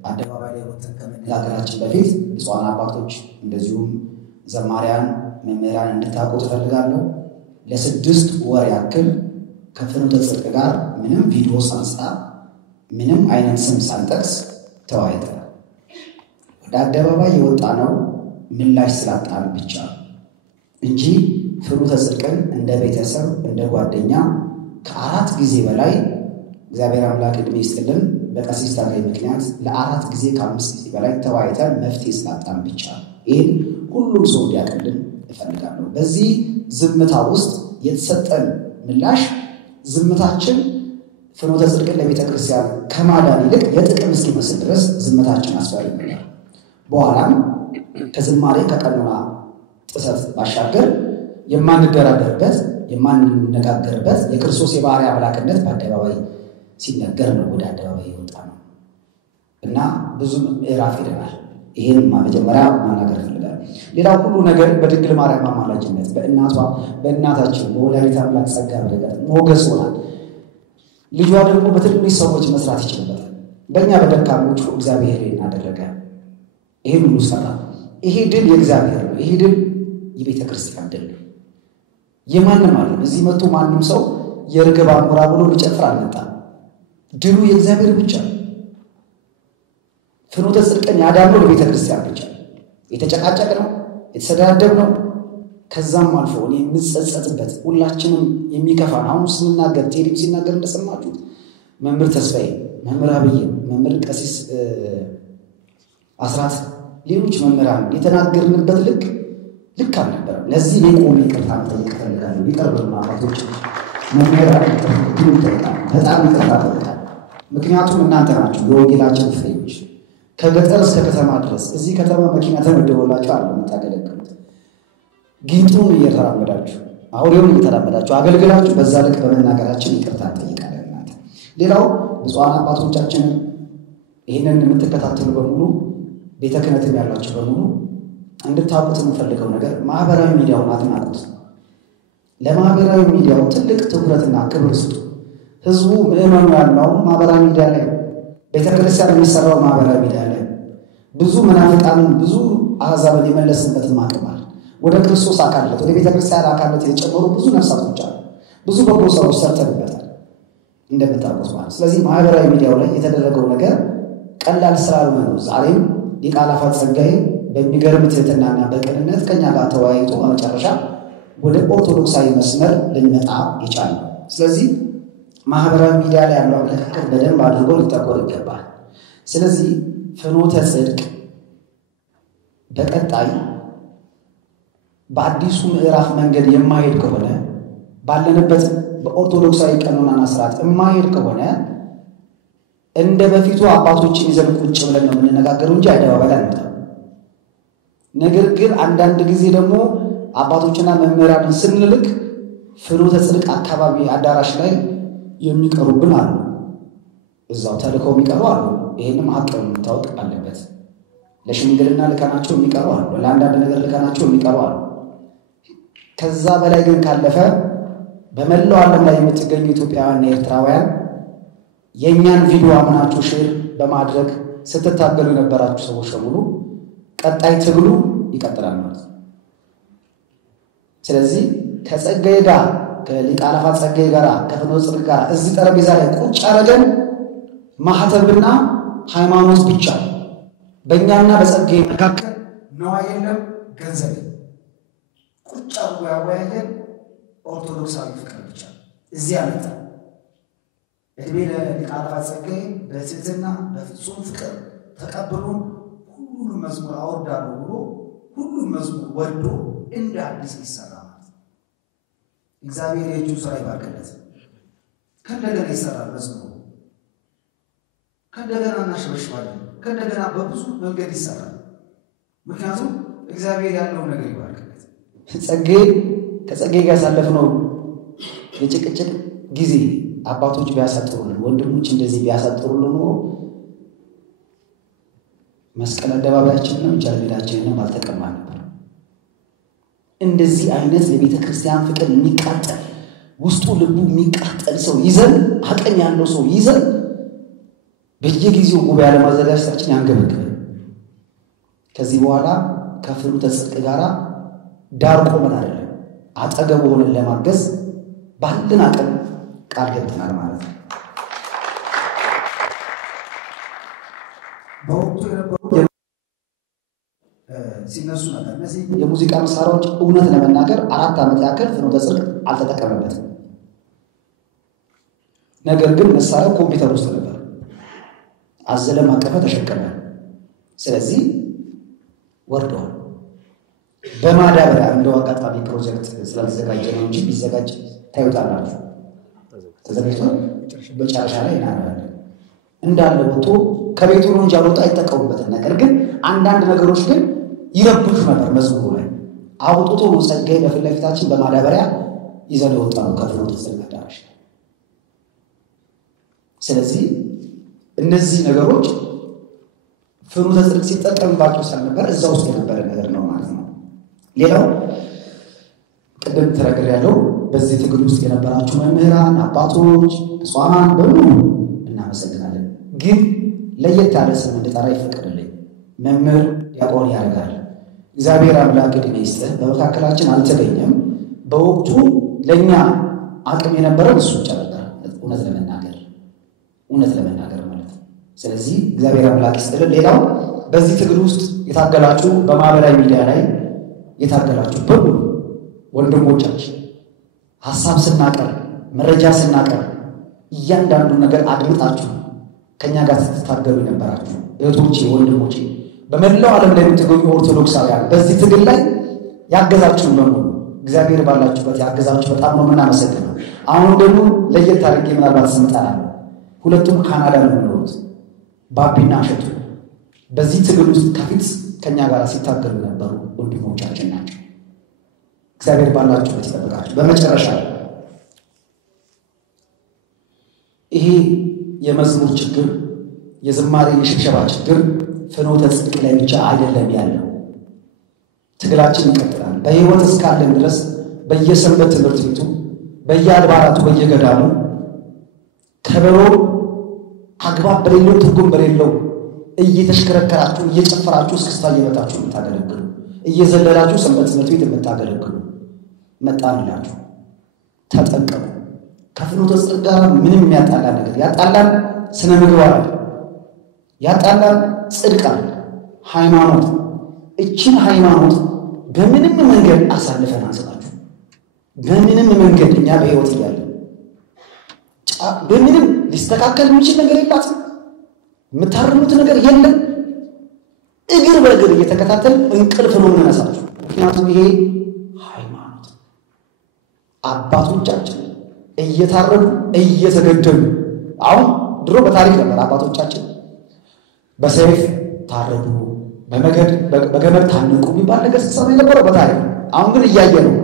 አደባባይ ላይ ወጥተን ከመነጋገራችን በፊት ብፁዓን አባቶች እንደዚሁም ዘማሪያን፣ መምህራን እንድታውቁ ትፈልጋለሁ። ለ6 ወር ያክል ከፍኖተ ጽድቅ ጋር ምንም ቪዲዮ ሳንሰራ ምንም አይነት ስም ሳንጠቅስ ተወያይተናል። ወደ አደባባይ የወጣ ነው ምላሽ ስላጣን ብቻ እንጂ ፍኖተ ጽድቅን እንደ ቤተሰብ እንደ ጓደኛ ከ4 ጊዜ በላይ እግዚአብሔር አምላክ ዕድሜ ይስጥልን በቀሲስ ታጋይ ምክንያት ለ4 ጊዜ ከ5 ጊዜ በላይ ተወያይተን መፍትሄ ስላጣን ብቻ ይህን ሁሉም ሰው እንዲያውቅልን እፈልጋለሁ። በዚህ ዝምታ ውስጥ የተሰጠን ምላሽ ዝምታችን ፍኖተ ጽድቅን ለቤተ ክርስቲያን ከማዳን ይልቅ የጥቅም እስኪመስል ድረስ ዝምታችን አስፈሪ ይሆናል። በኋላም ከዝማሬ ከቀኖና ጥሰት ባሻገር የማንደራደርበት የማንነጋገርበት የክርስቶስ የባሕርይ አምላክነት በአደባባይ ሲነገር ነው ወደ አደባባይ የወጣ ነው እና ብዙ ምዕራፍ ሄደናል። ይሄን መጀመሪያ ማናገር ፈልጋለሁ። ሌላው ሁሉ ነገር በድንግል ማርያም አማላጅነት በእናታችን በወላዲተ አምላክ ጸጋ በረከት ሞገስ ሆናል። ልጇ ደግሞ በትንሽ ሰዎች መስራት ይችላል። በእኛ በደካሞቹ እግዚአብሔር እናደረገ ይሄን ሁሉ ሰራ። ይሄ ድል የእግዚአብሔር ነው። ይሄ ድል የቤተ ክርስቲያን ድል ነው። የማንም አይደለም። እዚህ መጥቶ ማንም ሰው የርግብ አሞራ ብሎ ሊጨፍር አልመጣም። ድሉ የእግዚአብሔር ብቻ ነው። ፍኖተ ጽድቅን ያዳነው ለቤተ ክርስቲያን ብቻ ነው። የተጨቃጨቅ ነው፣ የተሰዳደብ ነው። ከዛም አልፎ እኔ የምጸጸትበት ሁላችንም የሚከፋን አሁን ስንናገር ቴዲም ሲናገር እንደሰማችሁት መምህር ተስፋዬ፣ መምህር አብይ፣ መምህር ቀሲስ አስራት ሌሎች መምህራን የተናገርንበት ልክ አልነበረም። ለዚህ እኔ ቆሜ ይቅርታ መጠየቅ እፈልጋለሁ። ይቅርብና አባቶች መምህራን በጣም ይቅርታ እጠይቃለሁ። ምክንያቱም እናንተ ናችሁ የወንጌላችን ፍሬዎች። ከገጠር እስከ ከተማ ድረስ እዚህ ከተማ መኪና ተመደበላችሁ አለ የምታገለግሉት። ጊንጡን እየተራመዳችሁ አውሬውን እየተራመዳችሁ አገልግላችሁ በዛ ልክ በመናገራችን ይቅርታ እንጠይቃለን እናንተ። ሌላው ብፁዓን አባቶቻችንን ይህንን የምትከታተሉ በሙሉ ቤተ ክህነትም ያላችሁ በሙሉ እንድታውቁት የምፈልገው ነገር ማህበራዊ ሚዲያውን አትናቁት። ለማህበራዊ ሚዲያው ትልቅ ትኩረትና ክብር ስጡ። ህዝቡ ምዕመኑ ያለው ማህበራዊ ሚዲያ ላይ ቤተክርስቲያን የሚሰራው ማህበራዊ ሚዲያ ላይ ብዙ መናፍቃን ብዙ አሕዛብን የመለስበት ማቅማል ወደ ክርስቶስ አካልነት ወደ ቤተክርስቲያን አካልነት የጨመሩ ብዙ ነፍሳቶች አሉ። ብዙ በጎ ስራዎች ሰርተንበታል እንደምታውቁት ማለት። ስለዚህ ማህበራዊ ሚዲያው ላይ የተደረገው ነገር ቀላል ስላልሆነ ነው ዛሬም ሊቀ አእላፋት ጸጋዬ በሚገርም ትህትናና በቅንነት ከኛ ጋር ተወያይቶ በመጨረሻ ወደ ኦርቶዶክሳዊ መስመር ልንመጣ የቻለው። ስለዚህ ማህበራዊ ሚዲያ ላይ ያለው አመለካከት በደንብ አድርጎ ሊጠቆር ይገባል። ስለዚህ ፍኖተ ጽድቅ በቀጣይ በአዲሱ ምዕራፍ መንገድ የማይሄድ ከሆነ ባለንበት በኦርቶዶክሳዊ ቀኖናና ስርዓት የማይሄድ ከሆነ እንደ በፊቱ አባቶችን ይዘን ቁጭ ብለን ነው የምንነጋገረው እንጂ አደባባይ ላይ አንወጣም። ነገር ግን አንዳንድ ጊዜ ደግሞ አባቶችና መምህራንን ስንልክ ፍኖተ ጽድቅ አካባቢ አዳራሽ ላይ የሚቀሩብን አሉ። እዛው ተልከው የሚቀሩ አሉ። ይሄንም ሀቅ መታወቅ አለበት። ለሽምግልና ልከናቸው የሚቀሩ አሉ። ለአንዳንድ ነገር ልከናቸው የሚቀሩ አሉ። ከዛ በላይ ግን ካለፈ በመላው ዓለም ላይ የምትገኙ ኢትዮጵያውያንና ኤርትራውያን የእኛን ቪዲዮ አምናችሁ ሼር በማድረግ ስትታገሉ የነበራችሁ ሰዎች በሙሉ ቀጣይ ትግሉ ይቀጥላል ማለት ነው። ስለዚህ ከጸጋዬ ጋር ከሊቀ አእላፋት ጸጋዬ ጋር ከፍኖተ ጽድቅ ጋር እዚህ ጠረጴዛ ላይ ቁጭ አረገን ማህተብና ሃይማኖት ብቻ በእኛና በጸጋዬ መካከል ነው የለም ገንዘብ ቁጭ አርጎ ያወያየን ኦርቶዶክሳዊ ፍቅር ብቻ እዚህ አመጣ። እድሜ ለሊቀ አእላፋት ጸጋዬ በትህትና በፍጹም ፍቅር ተቀብሎ ሁሉንም መዝሙር አወርዳለሁ ብሎ ሁሉም መዝሙር ወዶ እንደ አዲስ ይሰራ ማለት ነው። እግዚአብሔር የእጁ ስራ ይባርክለት። ከእንደገና ይሰራል መዝሙሩ፣ ከእንደገና እናሸበሽባለን፣ ከእንደገና በብዙ መንገድ ይሰራል። ምክንያቱም እግዚአብሔር ያለውን ነገር ይባርክለት። ከጸጋዬ ጋር ያሳለፍነው የጭቅጭቅ ጊዜ አባቶች ቢያሳጥሩልን፣ ወንድሞች እንደዚህ ቢያሳጥሩልን ኖሮ መስቀል አደባባያችንንም ጀርሜዳችንንም አልተቀማ ነበር። እንደዚህ አይነት ለቤተ ክርስቲያን ፍቅር የሚቃጠል ውስጡ ልቡ የሚቃጠል ሰው ይዘን አቅም ያለው ሰው ይዘን በየጊዜው ጉባኤ ለማዘጋጀታችን ያንገበግበን። ከዚህ በኋላ ከፍኖተ ጽድቅ ጋር ዳር ቆመን አይደለም አጠገቡ ሆነን ለማገዝ ባለን አቅም ቃል ገብተናል ማለት ነው። በወቅቱ የነበሩ ሲነሱ ነበር እነዚህ የሙዚቃ መሳሪያዎች እውነት ለመናገር 4 ዓመት ያክል ፍኖተ ጽድቅ አልተጠቀመበትም። ነገር ግን መሳሪያው ኮምፒውተር ውስጥ ነበር፣ አዘለም አቀፈ ተሸከመ። ስለዚህ ወርደዋል። በማዳበሪያ እንደው አጋጣሚ ፕሮጀክት ስላልተዘጋጀ ነው እንጂ ቢዘጋጅ ታዩታላችሁ። ተዘጋጅቷል። በመጨረሻ ላይ እንዳለ ወጥቶ ከቤቱ ነው እንጂ አልወጣ አይጠቀሙበትም። ነገር ግን አንዳንድ ነገሮች ግን ይረብሹ ነበር መዝሙሩ ላይ አውጥቶ ነው ጸጋዬ በፊት ለፊታችን በማዳበሪያ ይዘን የወጣው ከፍኖተ ጽድቅ አዳራሽ። ስለዚህ እነዚህ ነገሮች ፍኖተ ጽድቅ ሲጠቀምባቸው ስለነበር እዛ ውስጥ የነበረ ነገር ነው ማለት ነው። ሌላው ቅድም ተናግሬያለሁ። በዚህ ትግል ውስጥ የነበራችሁ መምህራን፣ አባቶች፣ ጾማን በሙሉ እናመሰግናለን። ግን ለየት ያለ ስም እንድጠራ ይፈቀድልኝ። መምህር ዲያቆን ያደርጋል እግዚአብሔር አምላክ ዕድሜ ይስጥህ። በመካከላችን አልተገኘም። በወቅቱ ለእኛ አቅም የነበረው እሱ ብቻ ነበር፣ እውነት ለመናገር ማለት ነው። ስለዚህ እግዚአብሔር አምላክ ይስጥልን። ሌላው በዚህ ትግል ውስጥ የታገላችሁ በማህበራዊ ሚዲያ ላይ የታገላችሁ በሙሉ ወንድሞቻችን ሐሳብ ስናቀር መረጃ ስናቀር እያንዳንዱ ነገር አድምጣችሁ ከኛ ጋር ስትታገሉ የነበራችሁ እህቶቼ፣ ወንድሞቼ በመላው ዓለም ላይ የምትገኙ ኦርቶዶክሳውያን በዚህ ትግል ላይ ያገዛችሁ ነው። እግዚአብሔር ባላችሁበት ያገዛችሁ በጣም ነው የምናመሰግነው። አሁን ደግሞ ለየት አድርጌ ምናልባት ስምጣና ሁለቱም ካናዳ ነው የሚኖሩት ባቢና እሸቱ በዚህ ትግል ውስጥ ከፊት ከኛ ጋር ሲታገሉ ነበሩ ወንድሞቻችን ናቸው። እግዚአብሔር ባላችሁበት ይጠብቃችሁ። በመጨረሻ ይሄ የመዝሙር ችግር የዝማሬ የሽብሸባ ችግር ፍኖተ ጽድቅ ላይ ብቻ አይደለም ያለው። ትግላችን ይቀጥላል። በህይወት እስካለን ድረስ በየሰንበት ትምህርት ቤቱ በየአድባራቱ በየገዳሙ ከበሮ አግባብ በሌለው ትርጉም በሌለው እየተሽከረከራችሁ እየጨፈራችሁ እስክስታ እየመጣችሁ የምታገለግሉ እየዘለላችሁ ሰንበት ትምህርት ቤት የምታገለግሉ መጣንላችሁ። ተጠንቀቁ። ከፍኖተ ጽድቅ ጋር ምንም የሚያጣላ ነገር ያጣላን ስነ ምግባር ያጣላን ጽድቅ ሃይማኖት። እቺን ሃይማኖት በምንም መንገድ አሳልፈን አንሰጣችሁ። በምንም መንገድ እኛ በህይወት እያለን በምንም ሊስተካከል የሚችል ነገር የላትም። የምታርሙት ነገር የለም። እግር በእግር እየተከታተል እንቅልፍ ነው የምንነሳችሁ። ምክንያቱም ይሄ ሃይማኖት አባቶቻችን እየታረዱ እየተገደሉ አሁን ድሮ በታሪክ ነበር አባቶቻችን በሰይፍ ታረዱ በገመድ ታነቁ የሚባል ነገር ሲሰማ የነበረው በታሪክ። አሁን ግን እያየ ነው።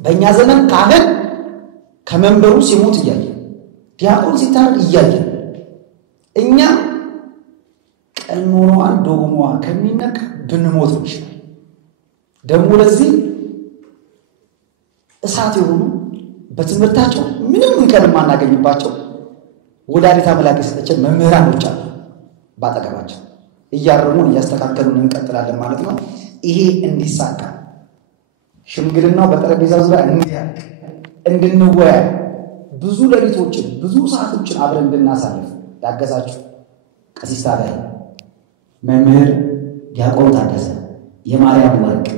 በእኛ ዘመን ካህን ከመንበሩ ሲሞት እያየ ዲያቆን ሲታረድ እያየ እኛ ቀኖናዋን ዶግማዋ ከሚነካ ብንሞት ይችላል። ደግሞ ለዚህ እሳት የሆኑ በትምህርታቸው ምንም እንከን ማናገኝባቸው ወላዲተ አምላክ የሰጠችን መምህራኖች አሉ። ባጠገባችን እያረሙን እያስተካከሉን እንቀጥላለን ማለት ነው። ይሄ እንዲሳካ ሽምግልናው በጠረጴዛው ዙሪያ እንድንወያይ ብዙ ሌሊቶችን ብዙ ሰዓቶችን አብረን እንድናሳልፍ ያገዛችሁ ቀሲስ ታጋይ፣ መምህር ዲያቆን ታደሰ፣ የማርያም ወርቅ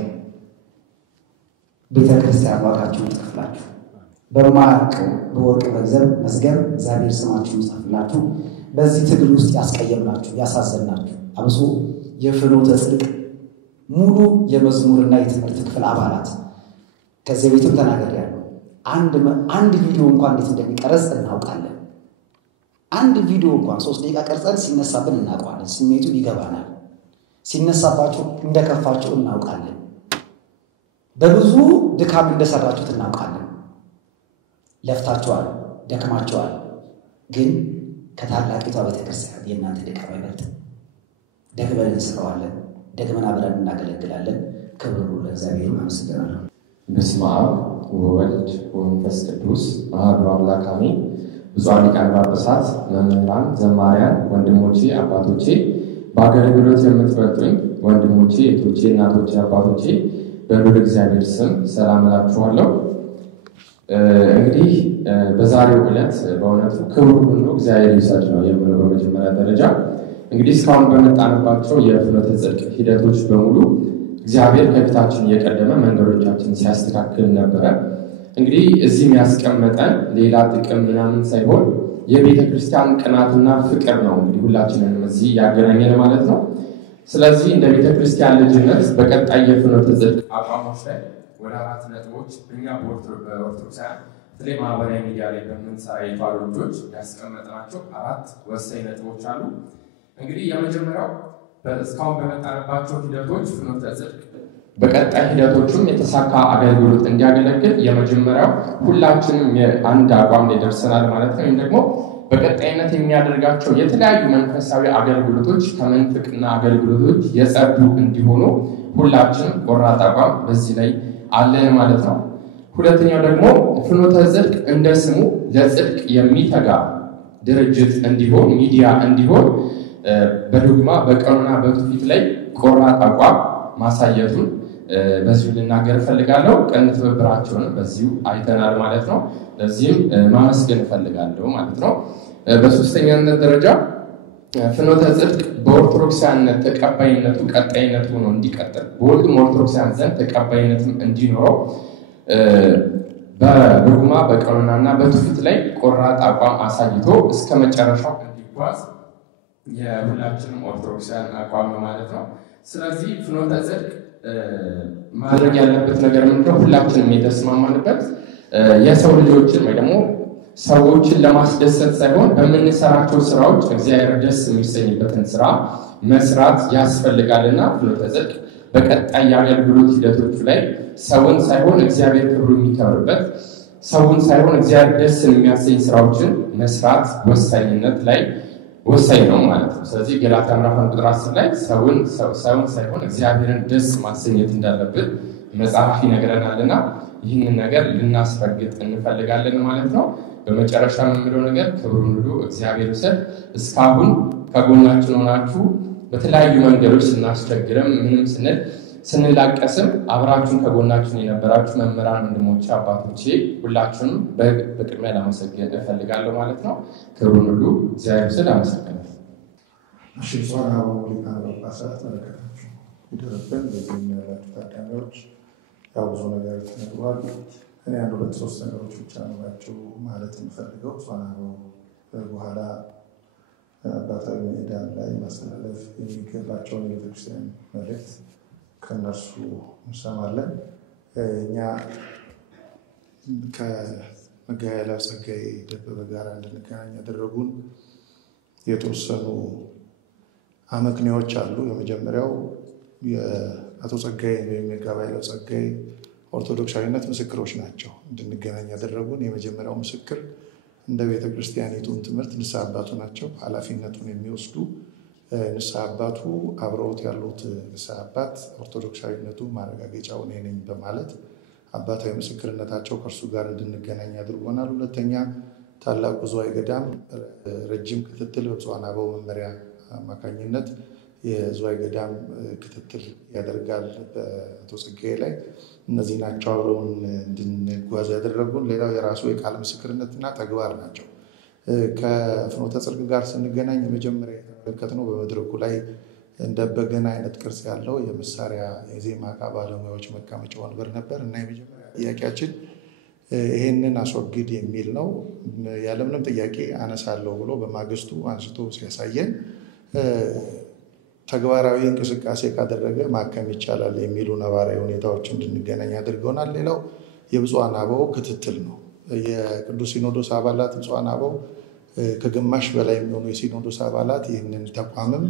ቤተክርስቲያን ዋጋችሁን ይክፈላችሁ። በማቅ በወርቅ መዝገብ እግዚአብሔር ስማችሁን ይጻፍላችሁ። በዚህ ትግል ውስጥ ያስቀየምናችሁ ያሳዘናችሁ አብሶ የፍኖተ ጽድቅ ሙሉ የመዝሙርና የትምህርት ክፍል አባላት ከዚህ ቤትም ተናግሬያለሁ። አንድ ቪዲዮ እንኳን እንዴት እንደሚቀረጽ እናውቃለን። አንድ ቪዲዮ እንኳን 3 ደቂቃ ቀርጸን ሲነሳብን እናውቃለን። ስሜቱ ይገባናል። ሲነሳባችሁ እንደከፋችሁ እናውቃለን። በብዙ ድካም እንደሰራችሁት እናውቃለን። ለፍታችኋል፣ ደክማችኋል። ግን ከታላቂቷ ቤተክርስቲያን የእናንተ ድካም አይበልጥም። ደግመን እንሰራዋለን፣ ደግመን አብረን እናገለግላለን። ክብሩ ለእግዚአብሔር ይመስገን። በስመ አብ ወወልድ ወመንፈስ ቅዱስ አሐዱ አምላክ አሜን። ብፁዓን ሊቃነ ጳጳሳት፣ መምህራን፣ ዘማሪያን፣ ወንድሞቼ፣ አባቶቼ፣ በአገልግሎት የምትበልጡኝ ወንድሞቼ፣ እህቶቼ፣ እናቶቼ፣ አባቶቼ በልዑል እግዚአብሔር ስም ሰላም እላችኋለሁ። እንግዲህ በዛሬው ዕለት በእውነቱ ክብር ሁሉ እግዚአብሔር ይውሰድ ነው የምለው። በመጀመሪያ ደረጃ እንግዲህ እስካሁን በመጣንባቸው የፍኖተ ጽድቅ ሂደቶች በሙሉ እግዚአብሔር ከፊታችን እየቀደመ መንገዶቻችን ሲያስተካክል ነበረ። እንግዲህ እዚህ የሚያስቀመጠን ሌላ ጥቅም ምናምን ሳይሆን የቤተ ክርስቲያን ቅናትና ፍቅር ነው። እንግዲህ ሁላችንንም እዚህ ያገናኘን ማለት ነው። ስለዚህ እንደ ቤተ ክርስቲያን ልጅነት በቀጣይ የፍኖተ ጽድቅ አቋሞች ላይ ወደ 4 ነጥቦች እኛ በኦርቶዶክሳውያን በተለይ ማህበራዊ ሚዲያ ላይ በምንሰራ የተዋሕዶ ልጆች ያስቀመጥናቸው 4 ወሳኝ ነጥቦች አሉ። እንግዲህ የመጀመሪያው እስካሁን በመጣንባቸው ሂደቶች ፍኖተ ጽድቅ በቀጣይ ሂደቶቹም የተሳካ አገልግሎት እንዲያገለግል የመጀመሪያው ሁላችንም አንድ አቋም ላይ ደርሰናል ማለት ነው። ወይም ደግሞ በቀጣይነት የሚያደርጋቸው የተለያዩ መንፈሳዊ አገልግሎቶች ከመንፍቅና አገልግሎቶች የጸዱ እንዲሆኑ ሁላችንም ቆራጥ አቋም በዚህ ላይ አለን ማለት ነው። ሁለተኛው ደግሞ ፍኖተ ጽድቅ እንደ ስሙ ለጽድቅ የሚተጋ ድርጅት እንዲሆን ሚዲያ እንዲሆን በዶግማ በቀኖና በትውፊት ላይ ቆራጥ አቋም ማሳየቱን በዚሁ ልናገር እፈልጋለሁ። ቀን ትብብራቸውን በዚሁ አይተናል ማለት ነው። ለዚህም ማመስገን እፈልጋለሁ ማለት ነው። በሶስተኛነት ደረጃ ፍኖተ ጽድቅ በኦርቶዶክሳውያንነት ተቀባይነቱ ቀጣይነቱ ሆኖ እንዲቀጥል በሁሉም ኦርቶዶክሳውያን ዘንድ ተቀባይነትም እንዲኖረው በዶግማ በቀኖናና በትውፊት ላይ ቆራጥ አቋም አሳይቶ እስከ መጨረሻው እንዲጓዝ የሁላችንም ኦርቶዶክሳውያን አቋም ነው ማለት ነው። ስለዚህ ፍኖተ ጽድቅ ማድረግ ያለበት ነገር ምንድነው? ሁላችንም የተስማማንበት የሰው ልጆችን ወይ ደግሞ ሰዎችን ለማስደሰት ሳይሆን በምንሰራቸው ስራዎች እግዚአብሔር ደስ የሚሰኝበትን ስራ መስራት ያስፈልጋልና ፍኖተ ጽድቅ በቀጣይ የአገልግሎት ሂደቶቹ ላይ ሰውን ሳይሆን እግዚአብሔር ክብሩ የሚከብርበት ሰውን ሳይሆን እግዚአብሔር ደስ የሚያሰኝ ስራዎችን መስራት ወሳኝ ነው ማለት ነው። ስለዚህ ገላትያ ምዕራፍ 1 ቁጥር 10 ላይ ሰውን ሳይሆን እግዚአብሔርን ደስ ማሰኘት እንዳለብን መጽሐፍ ይነግረናልና ይህንን ነገር ልናስረግጥ እንፈልጋለን ማለት ነው። በመጨረሻ የምንለው ነገር ክብሩን ሁሉ እግዚአብሔር ይውሰድ። እስካሁን ከጎናችን ሆናችሁ በተለያዩ መንገዶች ስናስቸግርም ምንም ስንላቀስም አብራችሁን ከጎናችን የነበራችሁ መምህራን፣ ወንድሞቼ፣ አባቶቼ ሁላችሁንም በቅድሚያ ላመሰግን እፈልጋለሁ ማለት ነው። ክብሩን ሁሉ እግዚአብሔር ይውሰድ። አመሰግናለሁ። እሺ ሷና ሊቃነ ጳጳሳት መለከታችሁ ይደረብን። በዚህ ያላችሁ ታዳሚዎች ያው ብዙ ነገር ተነግሯል። እኔ አንድ ሁለት ሶስት ነገሮች ብቻ ነው ማለት የምፈልገው። ሷና በኋላ አባታዊ ሜዳን ላይ ማስተላለፍ የሚገባቸውን የቤተክርስቲያን መልእክት ከነሱ እንሰማለን። እኛ ከመጋቤ ኃይላት ጸጋዬ ደበበ ጋር እንድንገናኝ ያደረጉን የተወሰኑ አመክንዮዎች አሉ። የመጀመሪያው የአቶ ጸጋዬ ወይም የመጋቤ ኃይላት ጸጋዬ ኦርቶዶክሳዊነት ምስክሮች ናቸው። እንድንገናኝ ያደረጉን የመጀመሪያው ምስክር እንደ ቤተክርስቲያኒቱን ትምህርት ንስሐ አባቱ ናቸው። ኃላፊነቱን የሚወስዱ ንስሐ አባቱ አብረውት ያሉት ንስሐ አባት ኦርቶዶክሳዊነቱ ማረጋገጫው እኔ ነኝ በማለት አባታዊ ምስክርነታቸው ከእርሱ ጋር እንድንገናኝ አድርጎናል። ሁለተኛ ታላቁ ዝዋይ ገዳም ረጅም ክትትል በብፁዓን አበው መመሪያ አማካኝነት የዝዋይ ገዳም ክትትል ያደርጋል በአቶ ጸጋዬ ላይ። እነዚህ ናቸው አብረውን እንድንጓዝ ያደረጉን። ሌላው የራሱ የቃል ምስክርነትና ተግባር ናቸው። ከፍኖተ ጽድቅ ጋር ስንገናኝ የመጀመሪያ የተመለከትነው በመድረኩ ላይ እንደ በገና አይነት ቅርጽ ያለው የመሳሪያ የዜማ ዕቃ ባለሙያዎች መቀመጫ ወንበር ነበር እና የመጀመሪያ ጥያቄያችን ይሄንን አስወግድ የሚል ነው። ያለምንም ጥያቄ አነሳለሁ ብሎ በማግስቱ አንስቶ ሲያሳየን ተግባራዊ እንቅስቃሴ ካደረገ ማከም ይቻላል የሚሉ ነባራዊ ሁኔታዎች እንድንገናኝ አድርገውናል። ሌላው የብፁዓን አበው ክትትል ነው። የቅዱስ ሲኖዶስ አባላት ብፁዓን አበው ከግማሽ በላይ የሚሆኑ የሲኖዶስ አባላት ይህንን ተቋምም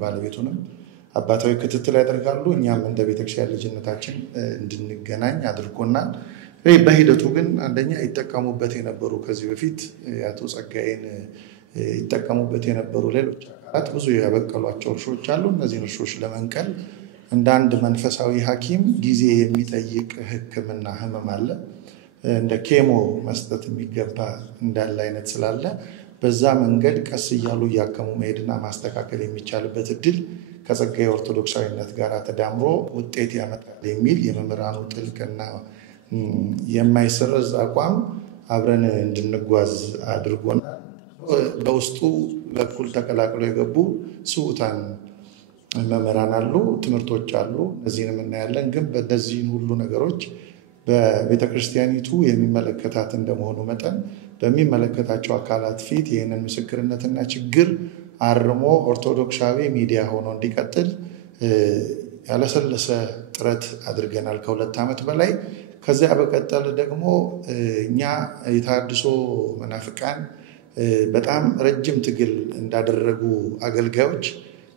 ባለቤቱንም አባታዊ ክትትል ያደርጋሉ። እኛም እንደ ቤተክርስቲያን ልጅነታችን እንድንገናኝ አድርጎናል። በሂደቱ ግን አንደኛ ይጠቀሙበት የነበሩ ከዚህ በፊት የአቶ ጸጋዬን ይጠቀሙበት የነበሩ ሌሎች አካላት ብዙ ያበቀሏቸው እርሾች አሉ። እነዚህን እርሾች ለመንቀል እንደ አንድ መንፈሳዊ ሐኪም ጊዜ የሚጠይቅ ሕክምና ህመም አለ። እንደ ኬሞ መስጠት የሚገባ እንዳለ አይነት ስላለ በዛ መንገድ ቀስ እያሉ እያከሙ መሄድና ማስተካከል የሚቻልበት እድል ከጸጋዬ ኦርቶዶክሳዊነት ጋር ተዳምሮ ውጤት ያመጣል የሚል የመምህራኑ ጥልቅና የማይሰረዝ አቋም አብረን እንድንጓዝ አድርጎናል። በውስጡ በኩል ተቀላቅለው የገቡ ስውታን መምህራን አሉ፣ ትምህርቶች አሉ። እነዚህንም እናያለን። ግን በእነዚህ ሁሉ ነገሮች በቤተክርስቲያኒቱ የሚመለከታት እንደመሆኑ መጠን በሚመለከታቸው አካላት ፊት ይህንን ምስክርነትና ችግር አርሞ ኦርቶዶክሳዊ ሚዲያ ሆኖ እንዲቀጥል ያለሰለሰ ጥረት አድርገናል ከ2 ዓመት በላይ። ከዚያ በቀጠል ደግሞ እኛ የተሐድሶ መናፍቃን በጣም ረጅም ትግል እንዳደረጉ አገልጋዮች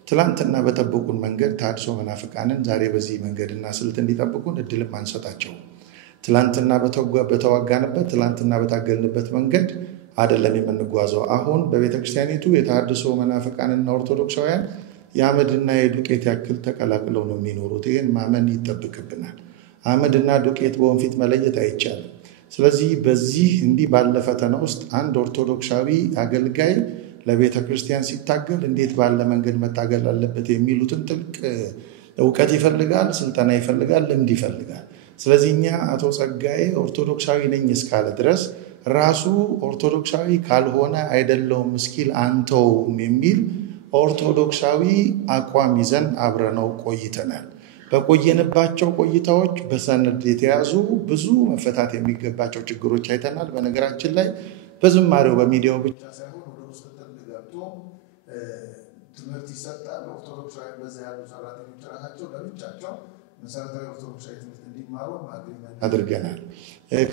ትላንትና በጠበቁን መንገድ ተሐድሶ መናፍቃንን ዛሬ በዚህ መንገድና ስልት እንዲጠብቁን እድልም አንሰጣቸው። ትላንትና በተዋጋንበት ትላንትና በታገልንበት መንገድ አይደለም የምንጓዘው። አሁን በቤተክርስቲያኒቱ የተሐድሶ መናፍቃንና ኦርቶዶክሳውያን የአመድና የዱቄት ያክል ተቀላቅለው ነው የሚኖሩት። ይህን ማመን ይጠብቅብናል። አመድና ዱቄት በወንፊት መለየት አይቻልም። ስለዚህ በዚህ እንዲህ ባለ ፈተና ውስጥ አንድ ኦርቶዶክሳዊ አገልጋይ ለቤተ ክርስቲያን ሲታገል እንዴት ባለ መንገድ መታገል አለበት የሚሉትን ጥልቅ እውቀት ይፈልጋል፣ ስልጠና ይፈልጋል፣ ልምድ ይፈልጋል። ስለዚህ እኛ አቶ ጸጋዬ ኦርቶዶክሳዊ ነኝ እስካለ ድረስ ራሱ ኦርቶዶክሳዊ ካልሆነ አይደለውም እስኪል አንተውም የሚል ኦርቶዶክሳዊ አቋም ይዘን አብረነው ቆይተናል። በቆየንባቸው ቆይታዎች በሰነድ የተያዙ ብዙ መፈታት የሚገባቸው ችግሮች አይተናል። በነገራችን ላይ በዝማሬው በሚዲያው ብቻ ሳይሆን ወደ ውስጥ ገብቶ ትምህርት ይሰጣል። ኦርቶዶክሳዊ በዛ ያሉ ሰራተኞች ራሳቸው ለብቻቸው መሰረታዊ ኦርቶዶክሳዊ ትምህርት እንዲማሩ አድርገናል።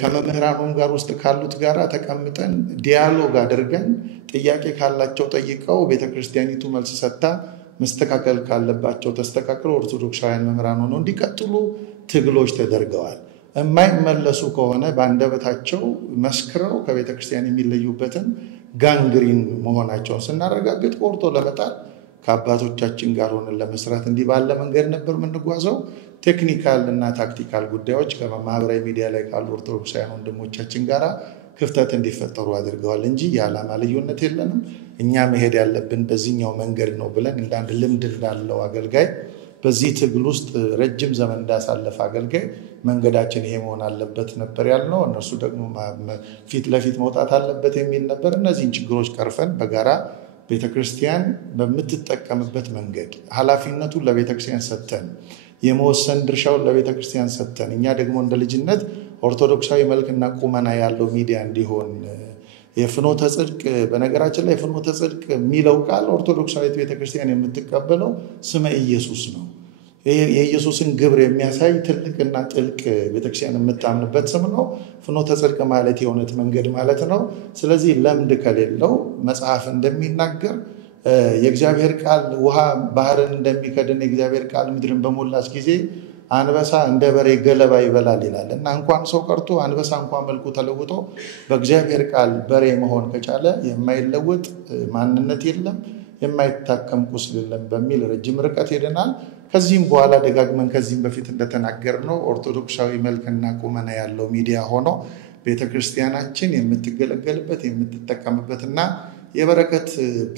ከመምህራኑም ጋር ውስጥ ካሉት ጋር ተቀምጠን ዲያሎግ አድርገን ጥያቄ ካላቸው ጠይቀው ቤተክርስቲያኒቱ መልስ ሰጥታ መስተካከል ካለባቸው ተስተካክሎ ኦርቶዶክሳውያን መምህራን ሆነው እንዲቀጥሉ ትግሎች ተደርገዋል። የማይመለሱ ከሆነ በአንደበታቸው መስክረው ከቤተክርስቲያን የሚለዩበትን ጋንግሪን መሆናቸውን ስናረጋግጥ ቆርጦ ለመጣል ከአባቶቻችን ጋር ሆነን ለመስራት እንዲህ ባለ መንገድ ነበር የምንጓዘው። ቴክኒካል እና ታክቲካል ጉዳዮች ከማህበራዊ ሚዲያ ላይ ካሉ ኦርቶዶክሳውያን ወንድሞቻችን ጋር ክፍተት እንዲፈጠሩ አድርገዋል እንጂ የዓላማ ልዩነት የለንም። እኛ መሄድ ያለብን በዚህኛው መንገድ ነው ብለን እንዳንድ ልምድ እንዳለው አገልጋይ በዚህ ትግል ውስጥ ረጅም ዘመን እንዳሳለፈ አገልጋይ መንገዳችን ይሄ መሆን አለበት ነበር ያልነው። እነሱ ደግሞ ፊት ለፊት መውጣት አለበት የሚል ነበር። እነዚህን ችግሮች ቀርፈን በጋራ ቤተክርስቲያን በምትጠቀምበት መንገድ ኃላፊነቱን ለቤተክርስቲያን ሰጥተን የመወሰን ድርሻውን ለቤተክርስቲያን ሰጥተን እኛ ደግሞ እንደ ልጅነት ኦርቶዶክሳዊ መልክና ቁመና ያለው ሚዲያ እንዲሆን የፍኖተ ጽድቅ በነገራችን ላይ ፍኖተ ጽድቅ የሚለው ቃል ኦርቶዶክሳዊት ቤተክርስቲያን የምትቀበለው ስመ ኢየሱስ ነው። የኢየሱስን ግብር የሚያሳይ ትልቅና ጥልቅ ቤተክርስቲያን የምታምንበት ስም ነው። ፍኖተ ጽድቅ ማለት የእውነት መንገድ ማለት ነው። ስለዚህ ለምድ ከሌለው መጽሐፍ እንደሚናገር የእግዚአብሔር ቃል ውሃ ባህርን እንደሚከድን የእግዚአብሔር ቃል ምድርን በሞላች ጊዜ አንበሳ እንደ በሬ ገለባ ይበላል ይላል እና እንኳን ሰው ቀርቶ አንበሳ እንኳን መልኩ ተለውጦ በእግዚአብሔር ቃል በሬ መሆን ከቻለ የማይለወጥ ማንነት የለም፣ የማይታከም ቁስል የለም በሚል ረጅም ርቀት ሄደናል። ከዚህም በኋላ ደጋግመን ከዚህም በፊት እንደተናገርነው ኦርቶዶክሳዊ መልክና ቁመና ያለው ሚዲያ ሆኖ ቤተክርስቲያናችን የምትገለገልበት የምትጠቀምበትና የበረከት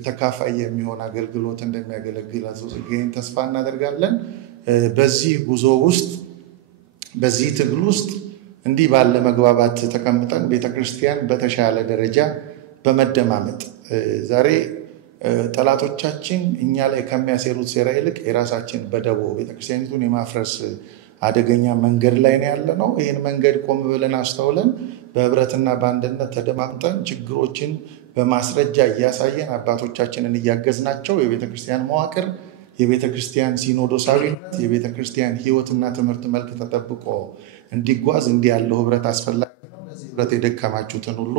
ተካፋይ የሚሆን አገልግሎት እንደሚያገለግል አዘውገኝ ተስፋ እናደርጋለን። በዚህ ጉዞ ውስጥ በዚህ ትግል ውስጥ እንዲህ ባለ መግባባት ተቀምጠን ቤተክርስቲያን በተሻለ ደረጃ በመደማመጥ ዛሬ ጠላቶቻችን እኛ ላይ ከሚያሰሩት ሴራ ይልቅ የራሳችን በደቦ ቤተክርስቲያኒቱን የማፍረስ አደገኛ መንገድ ላይ ነው ያለነው። ይህን መንገድ ቆም ብለን አስተውለን በህብረትና በአንድነት ተደማምጠን ችግሮችን በማስረጃ እያሳየን አባቶቻችንን እያገዝናቸው የቤተክርስቲያን መዋቅር የቤተክርስቲያን ሲኖዶሳዊነት የቤተክርስቲያን ህይወትና ትምህርት መልክ ተጠብቆ እንዲጓዝ እንዲህ ያለው ህብረት አስፈላጊ ነው። ለዚህ ህብረት የደከማችሁትን ሁሉ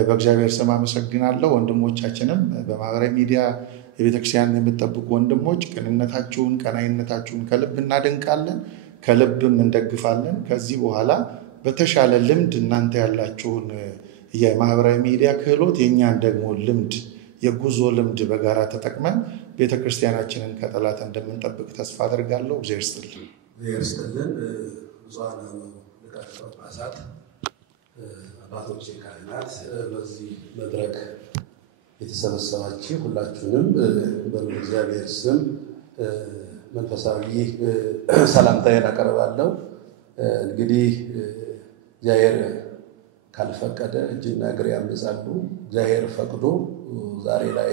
በእግዚአብሔር ስም አመሰግናለሁ። ወንድሞቻችንም በማህበራዊ ሚዲያ የቤተክርስቲያን የምትጠብቁ ወንድሞች ቅንነታችሁን ቀናይነታችሁን ከልብ እናደንቃለን፣ ከልብም እንደግፋለን። ከዚህ በኋላ በተሻለ ልምድ እናንተ ያላችሁን የማህበራዊ ሚዲያ ክህሎት የኛን ደግሞ ልምድ የጉዞ ልምድ በጋራ ተጠቅመን ቤተክርስቲያናችንን ከጠላት እንደምንጠብቅ ተስፋ አደርጋለሁ። እግዚአብሔር ይስጥልን። ብዙሃን ሊቃነ ጳጳሳት፣ አባቶች፣ ካህናት፣ በዚህ መድረክ የተሰበሰባችሁ ሁላችሁንም በእግዚአብሔር ስም መንፈሳዊ ሰላምታዬን አቀርባለሁ። እንግዲህ እግዚአብሔር ካልፈቀደ እጅና እግር ያምጻሉ። እግዚአብሔር ፈቅዶ ዛሬ ላይ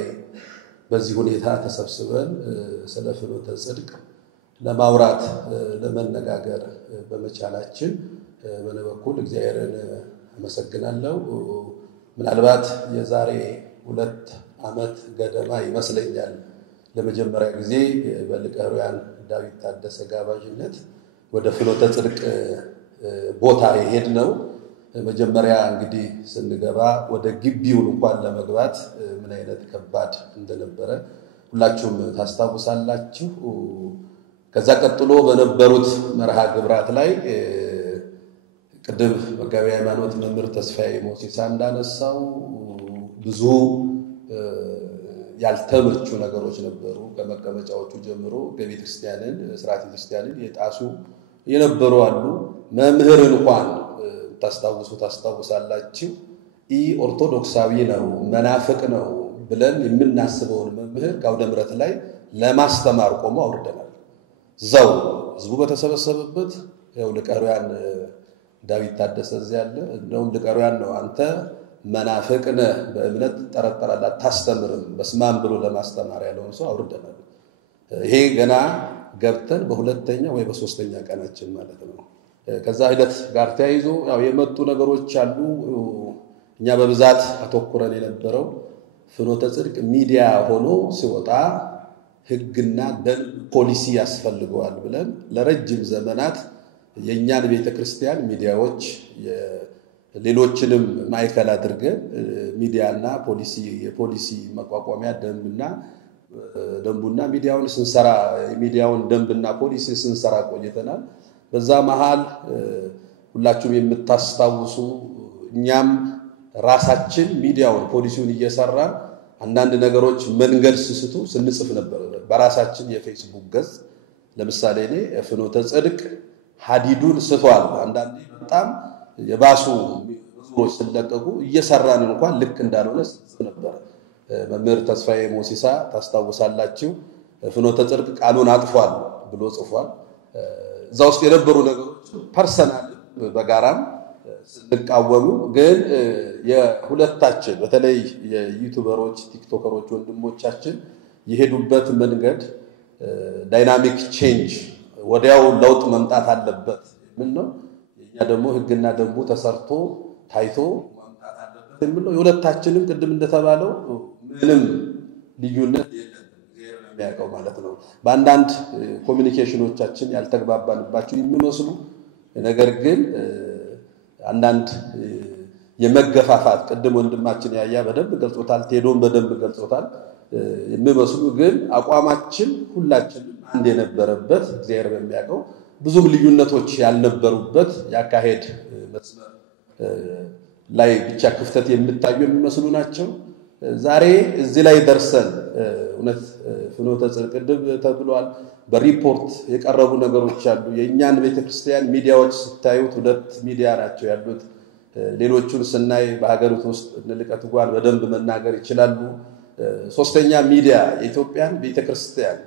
በዚህ ሁኔታ ተሰብስበን ስለ ፍኖተ ጽድቅ ለማውራት ለመነጋገር በመቻላችን በእኔ በኩል እግዚአብሔርን አመሰግናለሁ። ምናልባት የዛሬ 2 ዓመት ገደማ ይመስለኛል ለመጀመሪያ ጊዜ በሊቀ ኅሩያን ዳዊት ታደሰ ጋባዥነት ወደ ፍኖተ ጽድቅ ቦታ የሄድነው። መጀመሪያ እንግዲህ ስንገባ ወደ ግቢውን እንኳን ለመግባት ምን አይነት ከባድ እንደነበረ ሁላችሁም ታስታውሳላችሁ። ከዛ ቀጥሎ በነበሩት መርሃ ግብራት ላይ ቅድም መጋቢ ሃይማኖት መምህር ተስፋዬ ሞሲሳ እንዳነሳው ብዙ ያልተመቹ ነገሮች ነበሩ። ከመቀመጫዎቹ ጀምሮ ቤተክርስቲያንን ስርዓተ ክርስቲያንን የጣሱ የነበሩ አሉ። መምህር እንኳን ታስታውሳላችሁ ኦርቶዶክሳዊ ነው መናፍቅ ነው ብለን የምናስበውን መምህር ከአውደ ምሕረት ላይ ለማስተማር ቆሞ አውርደናል። ዘው ህዝቡ በተሰበሰበበት ያው ሊቀ ኅሩያን ዳዊት ታደሰ እዚያ ያለ እንደውም ሊቀ ኅሩያን ነው አንተ መናፍቅ ነህ በእምነት ጠረጠራለህ አታስተምርም በስማም ብሎ ለማስተማር ያለውን ሰው አውርደናል። ይሄ ገና ገብተን በሁለተኛ ወይ በሶስተኛ ቀናችን ማለት ነው። ከዛ ሂደት ጋር ተያይዞ ያው የመጡ ነገሮች አሉ። እኛ በብዛት አተኩረን የነበረው ፍኖተ ጽድቅ ሚዲያ ሆኖ ሲወጣ ህግና ደንብ ፖሊሲ ያስፈልገዋል ብለን ለረጅም ዘመናት የኛን ቤተክርስቲያን ሚዲያዎች ሌሎችንም ማይከል አድርገን ሚዲያና ፖሊሲ የፖሊሲ መቋቋሚያ ደንቡና ሚዲያውን ስንሰራ ሚዲያውን ደንብና ፖሊሲ ስንሰራ ቆይተናል። በዛ መሃል ሁላችሁም የምታስታውሱ እኛም ራሳችን ሚዲያውን ፖሊሲውን እየሰራ አንዳንድ ነገሮች መንገድ ስስቱ ስንጽፍ ነበር በራሳችን የፌስቡክ ገጽ። ለምሳሌ እኔ ፍኖተ ጽድቅ ሐዲዱን ስቷል አንዳንዴ በጣም የባሱ ብዙዎች ስለቀቁ እየሰራን እንኳን ልክ እንዳልሆነ ስጽፍ ነበር። መምህር ተስፋዬ ሞሲሳ ታስታውሳላችሁ ፍኖተ ጽድቅ ቃሉን አጥፏል ብሎ ጽፏል። እዛ ውስጥ የነበሩ ነገሮች ፐርሰናል በጋራም ስንቃወሙ ግን የሁለታችን በተለይ የዩቲዩበሮች ቲክቶከሮች ወንድሞቻችን የሄዱበት መንገድ ዳይናሚክ ቼንጅ ወዲያው ለውጥ መምጣት አለበት ምን ነው የኛ ደግሞ ህግና ደንቡ ተሰርቶ ታይቶ መምጣት አለበት ምን ነው የሁለታችንም ቅድም እንደተባለው ምንም ልዩነት የለም እግዚአብሔር የሚያውቀው ማለት ነው። በአንዳንድ ኮሚኒኬሽኖቻችን ያልተግባባንባቸው የሚመስሉ ነገር ግን አንዳንድ የመገፋፋት ቅድም ወንድማችን ያያ በደንብ ገልጾታል ቴዶን በደንብ ገልጾታል የሚመስሉ ግን አቋማችን ሁላችንም አንድ የነበረበት እግዚአብሔር በሚያውቀው ብዙም ልዩነቶች ያልነበሩበት ያካሄድ መስመር ላይ ብቻ ክፍተት የምታዩ የሚመስሉ ናቸው። ዛሬ እዚህ ላይ ደርሰን እውነት ፍኖተ ጽድቅ ተብሏል በሪፖርት የቀረቡ ነገሮች አሉ። የኛን ቤተክርስቲያን ሚዲያዎች ስታዩት ሁለት ሚዲያ ናቸው ያሉት። ሌሎቹን ስናይ በሀገሪቱ ውስጥ ንልቀት ጓን በደንብ መናገር ይችላሉ። ሶስተኛ ሚዲያ የኢትዮጵያን ቤተክርስቲያን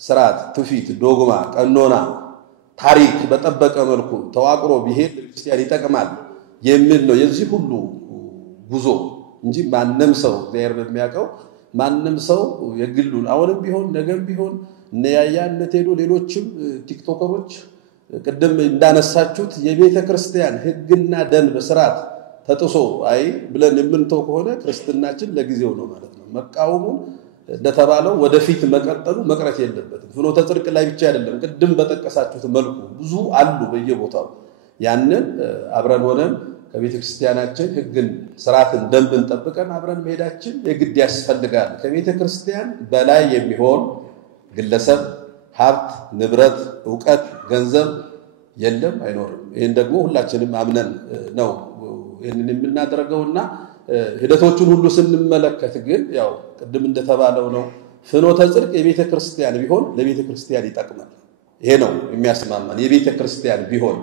ስርዓት ትውፊት ዶግማ ቀኖና ታሪክ በጠበቀ መልኩ ተዋቅሮ ቢሄድ ክርስቲያን ይጠቅማል የሚል ነው የዚህ ሁሉ ጉዞ እንጂ ማንንም ሰው እግዚአብሔር በሚያውቀው ማንንም ሰው የግሉን አሁንም ቢሆን ነገም ቢሆን ነያያነት ሄዶ ሌሎችም ቲክቶከሮች ቅድም እንዳነሳችሁት የቤተክርስቲያን ህግና ደንብ ስርዓት ተጥሶ አይ ብለን የምንተው ከሆነ ክርስትናችን ለጊዜው ነው ማለት ነው። መቃወሙ እንደተባለው ወደፊት መቀጠሉ መቅረት የለበትም። ፍኖተ ጽድቅ ላይ ብቻ አይደለም ቅድም በተጠቀሳችሁት መልኩ ብዙ አሉ በየቦታው ያንን አብረን ሆነን ከቤተክርስቲያናችን ህግን ስርዓትን ደንብን ጠብቀን አብረን መሄዳችን የግድ ያስፈልጋል። ከቤተክርስቲያን በላይ የሚሆን ግለሰብ ሀብት ንብረት ዕውቀት ገንዘብ የለም አይኖርም። ይሄን ደግሞ ሁላችንም አምነን ነው ይሄንን የምናደርገውና ሂደቶቹን ሁሉ ስንመለከት ግን ያው ቅድም እንደተባለው ነው ፍኖተ ጽድቅ የቤተክርስቲያን ቢሆን ለቤተክርስቲያን ይጠቅማል። ይሄ ነው የሚያስማማን የቤተክርስቲያን ቢሆን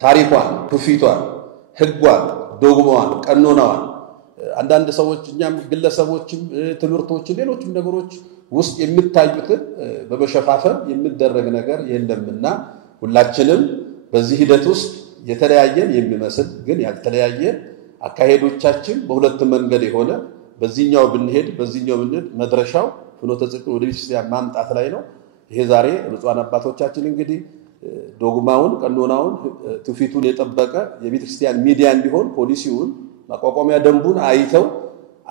ታሪኳን ትውፊቷን ህጓን ዶግማዋን ቀኖናዋን አንዳንድ ሰዎች እኛም ግለሰቦችም ትምህርቶችን ሌሎችም ነገሮች ውስጥ የሚታዩትን በመሸፋፈን የሚደረግ ነገር የለምና ሁላችንም በዚህ ሂደት ውስጥ የተለያየን የሚመስል ግን ያልተለያየ አካሄዶቻችን በሁለት መንገድ የሆነ በዚህኛው ብንሄድ በዚህኛው ብንሄድ መድረሻው ፍኖተ ጽድቅ ወደ ቤተክርስቲያን ማምጣት ላይ ነው። ይሄ ዛሬ ብፁዓን አባቶቻችን እንግዲህ ዶግማውን ቀኖናውን ትውፊቱን የጠበቀ የቤተክርስቲያን ሚዲያ እንዲሆን ፖሊሲውን ማቋቋሚያ ደንቡን አይተው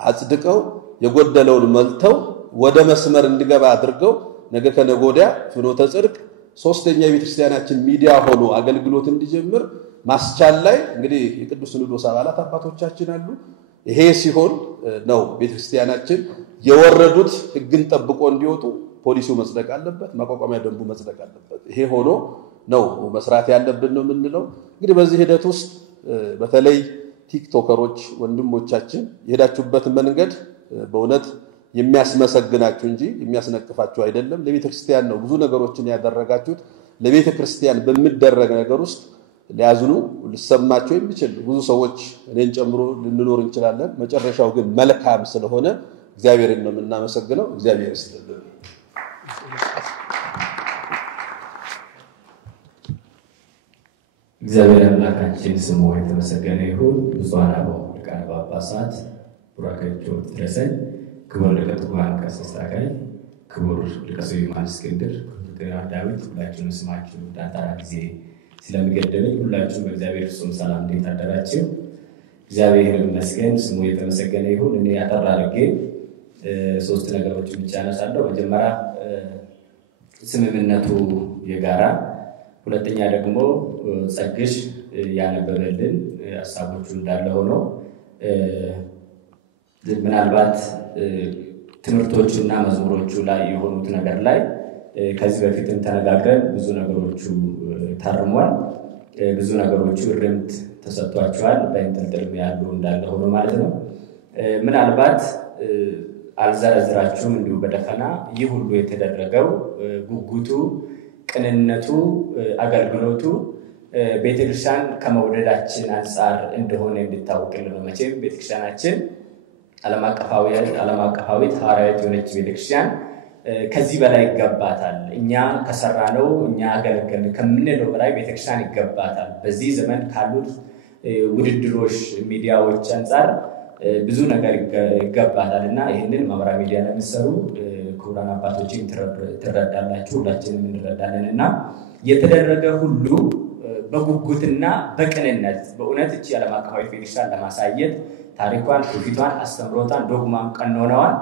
አጽድቀው የጎደለውን መልተው ወደ መስመር እንዲገባ አድርገው ነገ ከነጎዲያ ፍኖተ ጽድቅ ሶስተኛ የቤተክርስቲያናችን ሚዲያ ሆኖ አገልግሎት እንዲጀምር ማስቻል ላይ እንግዲህ የቅዱስ ሲኖዶስ አባላት አባቶቻችን አሉ። ይሄ ሲሆን ነው ቤተክርስቲያናችን የወረዱት ህግን ጠብቆ እንዲወጡ ፖሊሲው መጽደቅ አለበት ማቋቋሚያ ደንቡ መጽደቅ አለበት። ይሄ ሆኖ ነው መስራት ያለብን ነው የምንለው። እንግዲህ በዚህ ሂደት ውስጥ በተለይ ቲክቶከሮች ወንድሞቻችን የሄዳችሁበት መንገድ በእውነት የሚያስመሰግናችሁ እንጂ የሚያስነቅፋችሁ አይደለም። ለቤተክርስቲያን ነው ብዙ ነገሮችን ያደረጋችሁት። ለቤተክርስቲያን በሚደረግ ነገር ውስጥ ሊያዝኑ ሊሰማቸው የሚችል ብዙ ሰዎች እኔን ጨምሮ ልንኖር እንችላለን። መጨረሻው ግን መልካም ስለሆነ እግዚአብሔርን ነው የምናመሰግነው። እግዚአብሔር ይስጥልን። እግዚአብሔር አምላካችን ስሙ የተመሰገነ ይሁን። ብፁዓን አበው ሊቃነ ጳጳሳት ቡራኬያቸው ይድረሰን። ክቡር ሊቀ ትጉሃን ቀሲስ ታጋይ፣ ክቡር ሊቀ ስዩማን እስክንድር፣ ክቡር ዳዊት ሁላችሁም ስማችሁ ዳታራ ጊዜ ስለሚገደበኝ ሁላችሁም በእግዚአብሔር ፍጹም ሰላም እንዴት አደራችሁ? እግዚአብሔር ይመስገን ስሙ የተመሰገነ ይሁን። እኔ አጠር አድርጌ ሶስት ነገሮችን ብቻ አነሳለሁ። መጀመሪያ ስምምነቱ የጋራ፣ ሁለተኛ ደግሞ ጸግሽ ያነበበልን ሀሳቦቹ እንዳለ ሆኖ ምናልባት ትምህርቶችና መዝሙሮቹ ላይ የሆኑት ነገር ላይ ከዚህ በፊትም ተነጋግረን ብዙ ነገሮቹ ታርሟል። ብዙ ነገሮቹ እርምት ተሰጥቷቸዋል። በእንጥልጥል ያሉ እንዳለ ሆኖ ማለት ነው። ምናልባት አልዘረዝራችሁም እንዲሁ በደፈና ይህ ሁሉ የተደረገው ጉጉቱ፣ ቅንነቱ፣ አገልግሎቱ ቤተክርስቲያን ከመውደዳችን አንጻር እንደሆነ እንድታወቅልን ነው። መቼም ቤተክርስቲያናችን ዓለም አቀፋዊ ሐዋርያዊት የሆነች ቤተክርስቲያን ከዚህ በላይ ይገባታል። እኛ ከሰራነው እኛ አገለገልን ከምንለው በላይ ቤተክርስቲያን ይገባታል። በዚህ ዘመን ካሉት ውድድሮች ሚዲያዎች አንጻር ብዙ ነገር ይገባታል እና ይህንን ማህበራዊ ሚዲያ ላይ የሚሰሩ ክቡራን አባቶችን ትረዳላችሁ፣ ሁላችንም እንረዳለን እና የተደረገ ሁሉ በጉጉትና በቅንነት በእውነት እቺ ዓለም አቀፋዊ ቤተክርስቲያን ለማሳየት ታሪኳን፣ ትውፊቷን፣ አስተምሮቷን፣ ዶግማን፣ ቀኖናዋን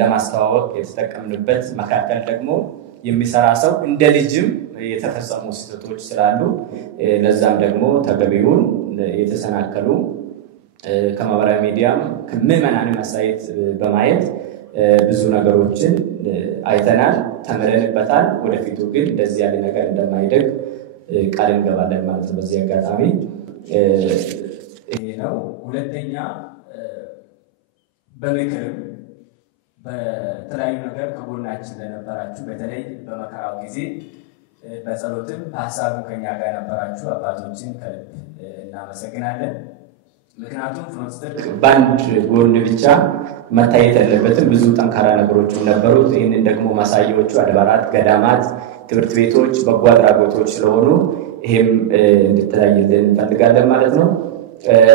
ለማስተዋወቅ የተጠቀምንበት መካከል ደግሞ የሚሰራ ሰው እንደ ልጅም የተፈጸሙ ስህተቶች ስላሉ ለዛም ደግሞ ተገቢውን የተሰናከሉ ከማህበራዊ ሚዲያም ከምዕመናን አስተያየት በማየት ብዙ ነገሮችን አይተናል፣ ተምረንበታል። ወደፊቱ ግን እንደዚህ ያለ ነገር እንደማይደግ ቃል እንገባለን ማለት ነው። በዚህ አጋጣሚ ይሄ ነው። ሁለተኛ በምክርም በተለያዩ ነገር ከጎናችን ለነበራችሁ በተለይ በመከራው ጊዜ በጸሎትም በሀሳብም ከኛ ጋር ነበራችሁ አባቶችን ከልብ እናመሰግናለን። ምክንያቱም ፍኖተ ጽድቅ በአንድ ጎን ብቻ መታየት ያለበትም ብዙ ጠንካራ ነገሮች ነበሩት። ይህንን ደግሞ ማሳያዎቹ አድባራት፣ ገዳማት፣ ትምህርት ቤቶች፣ በጎ አድራጎቶች ስለሆኑ ይሄም እንድትታይልን እንፈልጋለን ማለት ነው።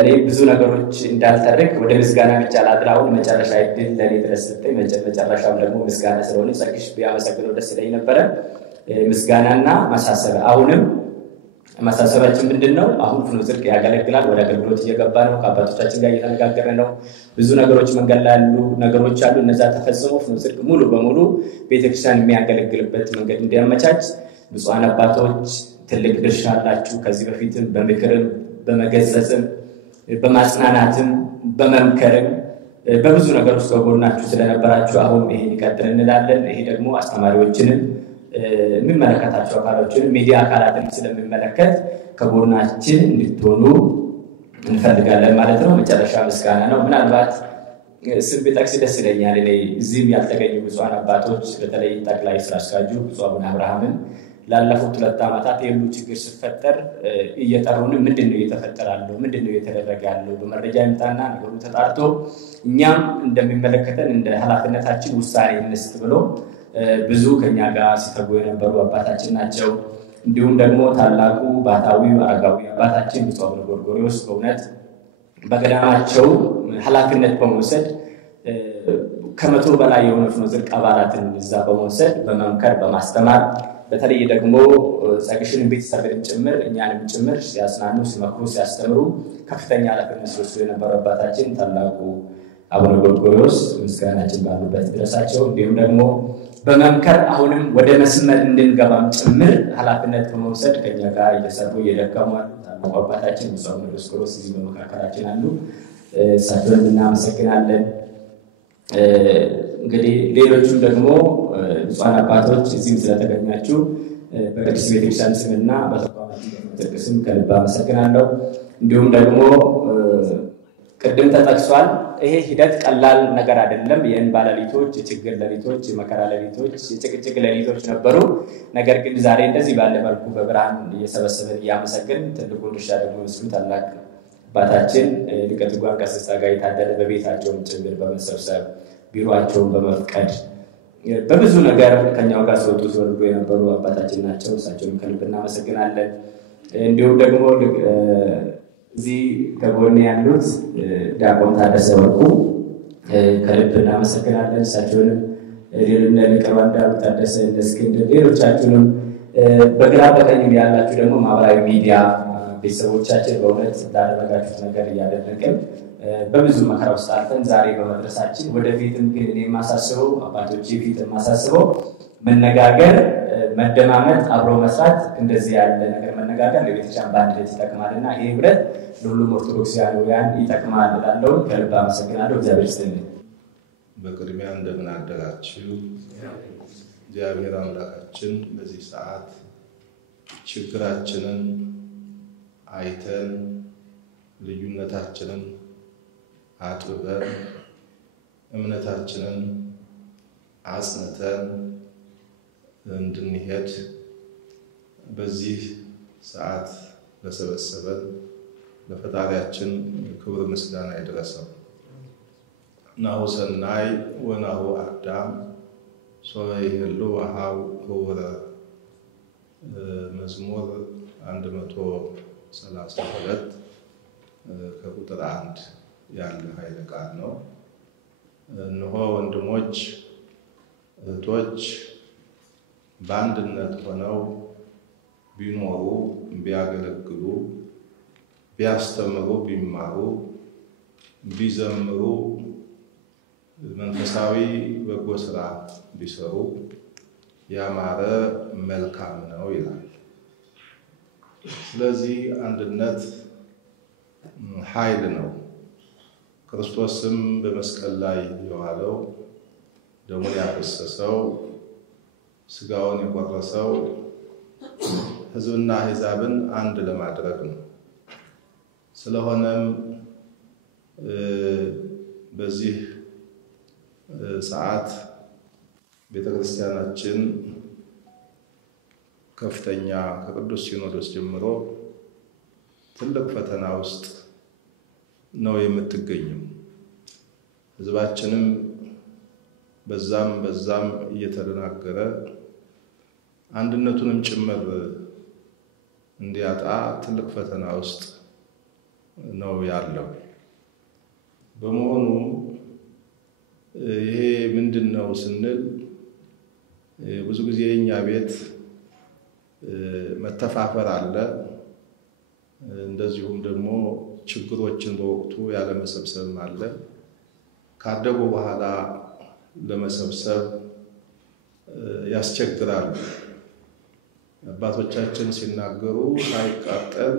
እኔ ብዙ ነገሮች እንዳልተርክ ወደ ምስጋና ብቻ ላድራውን መጨረሻ ይድል ለኔ ድረስ ሰጠኝ። መጨረሻው ደግሞ ምስጋና ስለሆነ ጸግሽ ቢያመሰግነው ደስ ይለኝ ነበረ። ምስጋናና ማሳሰቢያ አሁንም ማሳሰባችን ምንድነው? አሁን ፍኖተ ጽድቅ ያገለግላል። ወደ አገልግሎት እየገባ ነው። ከአባቶቻችን ጋር እየተነጋገረ ነው። ብዙ ነገሮች መንገድ ላይ ያሉ ነገሮች አሉ። እነዛ ተፈጽሞ ፍኖተ ጽድቅ ሙሉ በሙሉ ቤተክርስቲያን የሚያገለግልበት መንገድ እንዲያመቻች ብፁዓን አባቶች ትልቅ ድርሻ አላችሁ። ከዚህ በፊትም በምክርም በመገሰጽም በማጽናናትም በመምከርም በብዙ ነገር ውስጥ ከጎናችሁ ስለነበራችሁ አሁን ይሄን ይቀጥል እንላለን። ይሄ ደግሞ አስተማሪዎችንም የሚመለከታቸው አካሎችንም ሚዲያ አካላትን ስለሚመለከት ከጎናችን እንድትሆኑ እንፈልጋለን ማለት ነው። መጨረሻ ምስጋና ነው። ምናልባት ስም ቢጠቅስ ደስ ይለኛል። እኔ እዚህም ያልተገኙ ብፁዓን አባቶች በተለይ ጠቅላይ ስራ አስኪያጁ ብፁዕ አቡነ አብርሃምን ላለፉት 2 ዓመታት የሁሉ ችግር ሲፈጠር እየጠሩን ምንድነው እየተፈጠራለው? ምንድነው እየተደረገ ያለው? በመረጃ ይምጣና ነገሩ ተጣርቶ እኛም እንደሚመለከተን እንደ ኃላፊነታችን ውሳኔ እንስጥ ብሎ ብዙ ከኛ ጋር ሲተጉ የነበሩ አባታችን ናቸው። እንዲሁም ደግሞ ታላቁ ባታዊው አረጋዊ አባታችን ብፁዕ አቡነ ጎርጎርዮስ በእውነት በገዳማቸው ኃላፊነት በመውሰድ ከመቶ በላይ የሆኑ ፍኖተ ጽድቅ አባላትን እዛ በመውሰድ በመምከር በማስተማር በተለይ ደግሞ ጸግሽን ቤተሰብን ጭምር እኛንም ጭምር ሲያስናኑ፣ ሲመክሩ፣ ሲያስተምሩ ከፍተኛ ኃላፊነት ሲወስዱ የነበሩ አባታችን ታላቁ አቡነ ጎርጎርዮስ ምስጋናችን ባሉበት ድረሳቸው። እንዲሁም ደግሞ በመምከር አሁንም ወደ መስመር እንድንገባም ጭምር ኃላፊነት በመውሰድ ከኛ ጋር እየሰሩ እየደከሙ ታላቁ አባታችን ብፁዕ አቡነ ዲዮስቆሮስ እዚህ በመካከላችን አሉ። እሳቸውን እናመሰግናለን። እንግዲህ ሌሎቹም ደግሞ ብፁዓን አባቶች እዚህም ስለተገኛችሁ በቅድስት ቤተክርስቲያን ስምና በተቋማት ስም ከልብ አመሰግናለሁ። እንዲሁም ደግሞ ቅድም ተጠቅሷል። ይሄ ሂደት ቀላል ነገር አይደለም። የእንባ ሌሊቶች፣ የችግር ሌሊቶች፣ የመከራ ሌሊቶች፣ የጭቅጭቅ ሌሊቶች ነበሩ። ነገር ግን ዛሬ እንደዚህ ባለ መልኩ በብርሃን እየሰበሰበን እያመሰግን ትልቁ ድርሻ ደግሞ ምስሉ ታላቅ አባታችን ሊቀ ትጉሃን ቀሲስ ጸጋዬ ታደለ በቤታቸውን ጭምር በመሰብሰብ ቢሮአቸውን በመፍቀድ በብዙ ነገር ከኛው ጋር ሲወጡ ሲወርዱ የነበሩ አባታችን ናቸው። እሳቸውን ከልብ እናመሰግናለን። እንዲሁም ደግሞ እዚህ ከጎን ያሉት ዲያቆን ታደሰ ወርቁ ከልብ እናመሰግናለን። እሳቸውንም ሊቀ ወንዳው ታደሰ እስክንድር ሌሎቻችሁንም በግራ በቀኝ ያላችሁ ደግሞ ማህበራዊ ሚዲያ ቤተሰቦቻችን በእውነት ላደረጋችሁት ነገር እያደረግን በብዙ መከራ ውስጥ አልፈን ዛሬ በመድረሳችን ወደፊትም ግን እኔ የማሳስበው አባቶቼ ፊት የማሳስበው መነጋገር፣ መደማመጥ፣ አብሮ መስራት እንደዚህ ያለ ነገር መነጋገር ለቤተክርስቲያን በአንድነት ይጠቅማልና ይህ ህብረት ለሁሉም ኦርቶዶክሳውያን ይጠቅማል እላለሁ። ከልብ አመሰግናለሁ። እግዚአብሔር ይስጥልኝ። በቅድሚያ እንደምን አደራችሁ። እግዚአብሔር አምላካችን በዚህ ሰዓት ችግራችንን አይተን ልዩነታችንን አጥበን እምነታችንን አጽንተን እንድንሄድ በዚህ ሰዓት ለሰበሰበን ለፈጣሪያችን ክብር ምስጋና ይድረሰው። ናሁ ሰናይ ወናሁ አዳም ሶበ ይህሉ አሃው ህውረ መዝሙር 132 ከቁጥር 1 ያለ ኃይለ ቃል ነው። እነሆ ወንድሞች እህቶች በአንድነት ሆነው ቢኖሩ ቢያገለግሉ ቢያስተምሩ ቢማሩ ቢዘምሩ መንፈሳዊ በጎ ስራ ቢሰሩ ያማረ መልካም ነው ይላል። ስለዚህ አንድነት ኃይል ነው። ክርስቶስም በመስቀል ላይ የዋለው ደሙን ያፈሰሰው ስጋውን የቆረሰው ሕዝብና አሕዛብን አንድ ለማድረግ ነው። ስለሆነም በዚህ ሰዓት ቤተክርስቲያናችን ከፍተኛ ከቅዱስ ሲኖዶስ ጀምሮ ትልቅ ፈተና ውስጥ ነው የምትገኘው። ሕዝባችንም በዛም እየተደናገረ አንድነቱንም ጭምር እንዲያጣ ትልቅ ፈተና ውስጥ ነው ያለው። በመሆኑ ይሄ ምንድነው ስንል ብዙ ጊዜ እኛ ቤት መተፋፈር አለ። እንደዚሁም ደግሞ ችግሮችን በወቅቱ ያለ መሰብሰብ አለ። ካደጉ በኋላ ለመሰብሰብ ያስቸግራል። አባቶቻችን ሲናገሩ ሳይቃጠል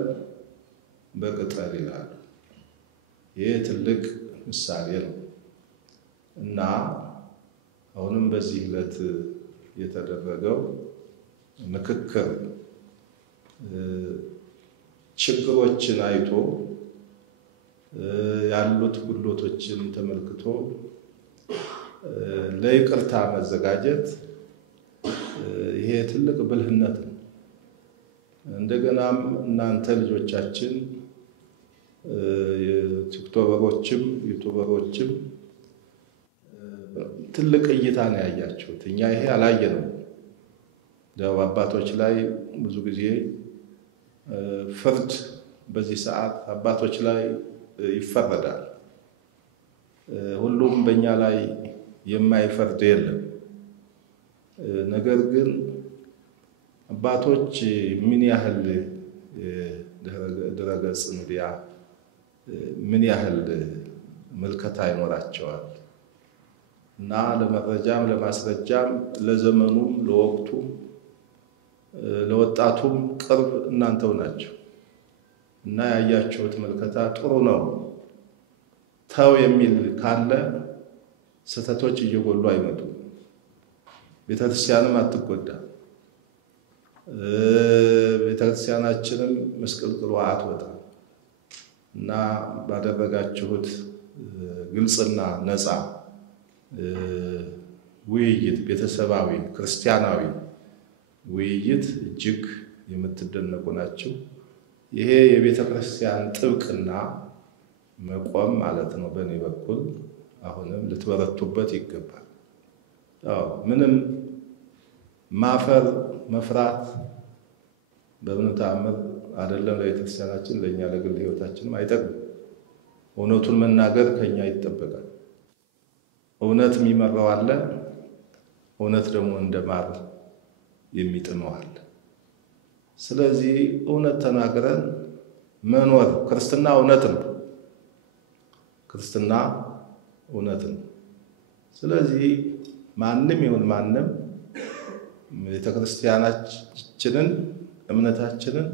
በቅጠል ይላሉ። ይህ ትልቅ ምሳሌ ነው እና አሁንም በዚህ ዕለት የተደረገው ምክክር ችግሮችን አይቶ ያሉት ጉድለቶችን ተመልክቶ ለይቅርታ መዘጋጀት ይሄ ትልቅ ብልህነት ነው። እንደገናም እናንተ ልጆቻችን የቲክቶከሮችም ዩቲዩበሮችም ትልቅ እይታ ነው ያያችሁት። እኛ ይሄ አላየነው። ያው አባቶች ላይ ብዙ ጊዜ ፍርድ በዚህ ሰዓት አባቶች ላይ ይፈረዳል። ሁሉም በእኛ ላይ የማይፈርድ የለም። ነገር ግን አባቶች ምን ያህል ድረገጽ ሚዲያ ምን ያህል መልከታ ይኖራቸዋል እና ለመረጃም ለማስረጃም ለዘመኑም ለወቅቱም ለወጣቱም ቅርብ እናንተው ናቸው እና ያያችሁት መልከታ ጥሩ ነው። ተው የሚል ካለ ስተቶች እየጎሉ አይመጡም። ቤተክርስቲያንም አትጎዳም። ቤተክርስቲያናችንም መስቀልቅሏ አትወጣም እና ባደረጋችሁት ግልጽና ነፃ ውይይት ቤተሰባዊ ክርስቲያናዊ ውይይት እጅግ የምትደነቁ ናቸው። ይሄ የቤተክርስቲያን ጥብቅና መቆም ማለት ነው። በእኔ በኩል አሁንም ልትበረቱበት ይገባል። ምንም ማፈር መፍራት በምንም ተአምር አይደለም ለቤተክርስቲያናችን ለኛ ለግል ህይወታችንም አይጠቅም። እውነቱን መናገር ከኛ ይጠበቃል። እውነት የሚመራው አለ፣ እውነት ደግሞ እንደማር የሚጥመው አለ። ስለዚህ እውነት ተናግረን መኖር ክርስትና እውነት ነው። ክርስትና እውነት ነው። ስለዚህ ማንም ይሁን ማንም ቤተክርስቲያናችንን እምነታችንን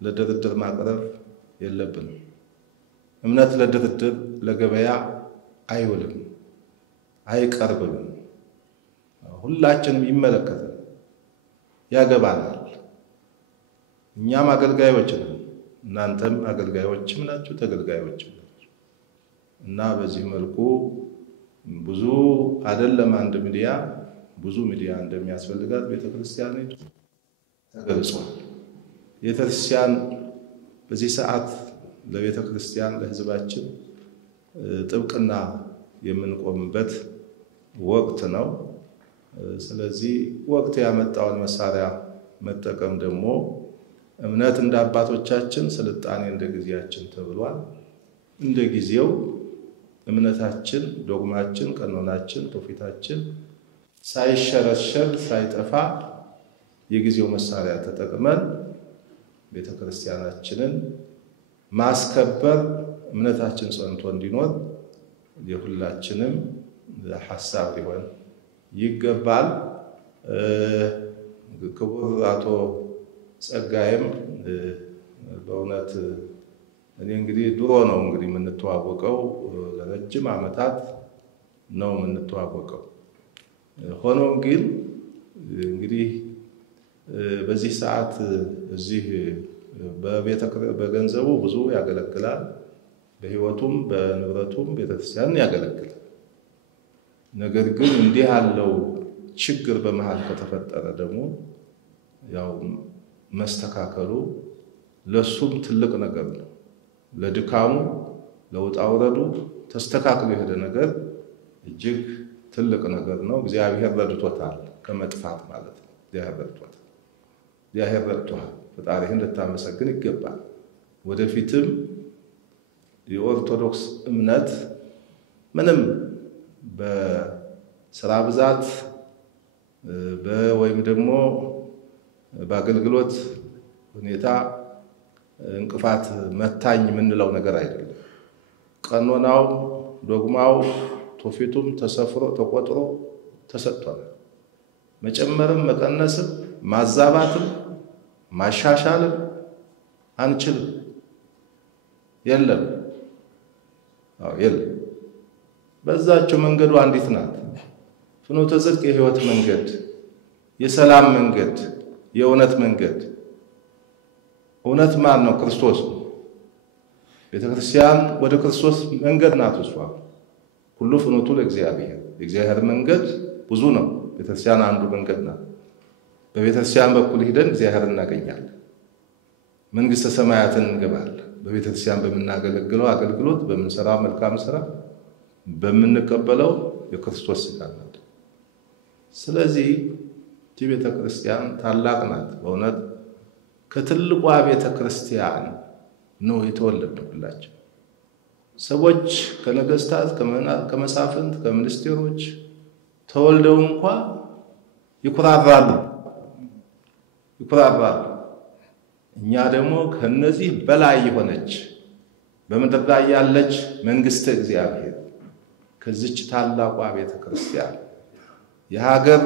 ለድርድር ማቅረብ የለብንም። እምነት ለድርድር ለገበያ አይውልም፣ አይቀርብም። ሁላችንም ይመለከታል፣ ያገባናል። እኛም አገልጋዮች ነን፣ እናንተም አገልጋዮችም ናችሁ፣ ተገልጋዮችም ናችሁ። እና በዚህ መልኩ ብዙ አይደለም አንድ ሚዲያ ብዙ ሚዲያ እንደሚያስፈልጋት ቤተክርስቲያን ተገልጿል። ቤተክርስቲያን በዚህ ሰዓት ለቤተክርስቲያን ለሕዝባችን ጥብቅና የምንቆምበት ወቅት ነው። ስለዚህ ወቅት ያመጣውን መሳሪያ መጠቀም ደግሞ እምነት እንደ አባቶቻችን ስልጣኔ እንደ ጊዜያችን ተብሏል። እንደ ጊዜው እምነታችን፣ ዶግማችን፣ ቀኖናችን፣ ትውፊታችን ሳይሸረሸር ሳይጠፋ የጊዜው መሳሪያ ተጠቅመን ቤተክርስቲያናችንን ማስከበር እምነታችን ጸንቶ እንዲኖር የሁላችንም ሐሳብ ሊሆን ይገባል። ክቡር አቶ ጸጋዬም በእውነት እኔ እንግዲህ ድሮ ነው እንግዲህ የምንተዋወቀው ለረጅም ዓመታት ነው የምንተዋወቀው። ሆኖም ግን እንግዲህ በዚህ ሰዓት እዚህ በገንዘቡ ብዙ ያገለግላል፣ በህይወቱም በንብረቱም ቤተክርስቲያንን ያገለግላል። ነገር ግን እንዲህ ያለው ችግር በመሃል ከተፈጠረ ደግሞ ያው መስተካከሉ ለሱም ትልቅ ነገር ነው። ለድካሙ ለውጣውረዱ ተስተካክሎ የሄደ ነገር እጅግ ትልቅ ነገር ነው። እግዚአብሔር ረድቶታል ከመጥፋት ማለት ነው። እግዚአብሔር ረድቶታል። ፈጣሪህን ልታመሰግን ይገባል። ወደፊትም የኦርቶዶክስ እምነት ምንም በስራ ብዛት ወይም ደግሞ በአገልግሎት ሁኔታ እንቅፋት መታኝ የምንለው ነገር አይደለም። ቀኖናው፣ ዶግማው፣ ትውፊቱም ተሰፍሮ ተቆጥሮ ተሰጥቷል። መጨመርም መቀነስም ማዛባትም ማሻሻልም አንችልም። የለም የለም። በዛቸው መንገዱ አንዲት ናት። ፍኖተ ጽድቅ የህይወት መንገድ፣ የሰላም መንገድ፣ የእውነት መንገድ። እውነት ማን ነው? ክርስቶስ ነው። ቤተክርስቲያን ወደ ክርስቶስ መንገድ ናት። እሷ ሁሉ ፍኖቱ ለእግዚአብሔር። የእግዚአብሔር መንገድ ብዙ ነው። ቤተክርስቲያን አንዱ መንገድ ናት። በቤተክርስቲያን በኩል ሄደን እግዚአብሔር እናገኛለን። መንግስተ ሰማያትን እንገባለን። በቤተክርስቲያን በምናገለግለው አገልግሎት፣ በምንሰራው መልካም ስራ፣ በምንቀበለው የክርስቶስ ሥጋ ነው። ስለዚህ ቤተክርስቲያን ታላቅ ናት። በእውነት ከትልቋ ቤተክርስቲያን ነው የተወለድንላቸው። ሰዎች ከነገስታት፣ ከመሳፍንት፣ ከሚኒስቴሮች ተወልደው እንኳን ይኩራራሉ። እኛ ደግሞ ከነዚህ በላይ የሆነች በምድር ላይ ያለች መንግስተ እግዚአብሔር ከዚች ታላቋ ቤተክርስቲያን የሀገር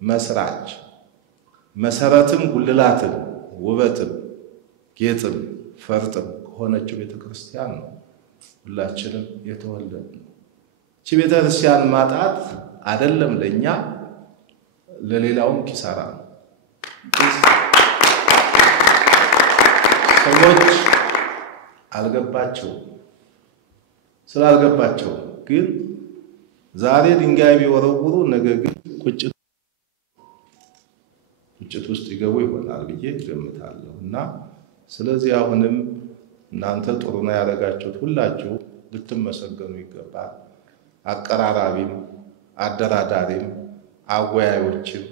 መስራች መሰረትም ጉልላትም ውበትም ጌጥም ፈርጥም ከሆነችው ቤተክርስቲያን ነው ሁላችንም የተወለድነው። እቺ ቤተክርስቲያን ማጣት አይደለም ለኛ ለሌላውም ኪሳራ ነው። ሰዎች ስላልገባቸው ግን ዛሬ ድንጋይ ቢወረውሩ ነገ ግን ቁጭት ውስጥ ይገቡ ይሆናል ብዬ እገምታለሁ። እና ስለዚህ አሁንም እናንተ ጥሩ ነው ያደረጋችሁት፣ ሁላችሁ ልትመሰገኑ ይገባል። አቀራራቢም፣ አደራዳሪም፣ አወያዮችም፣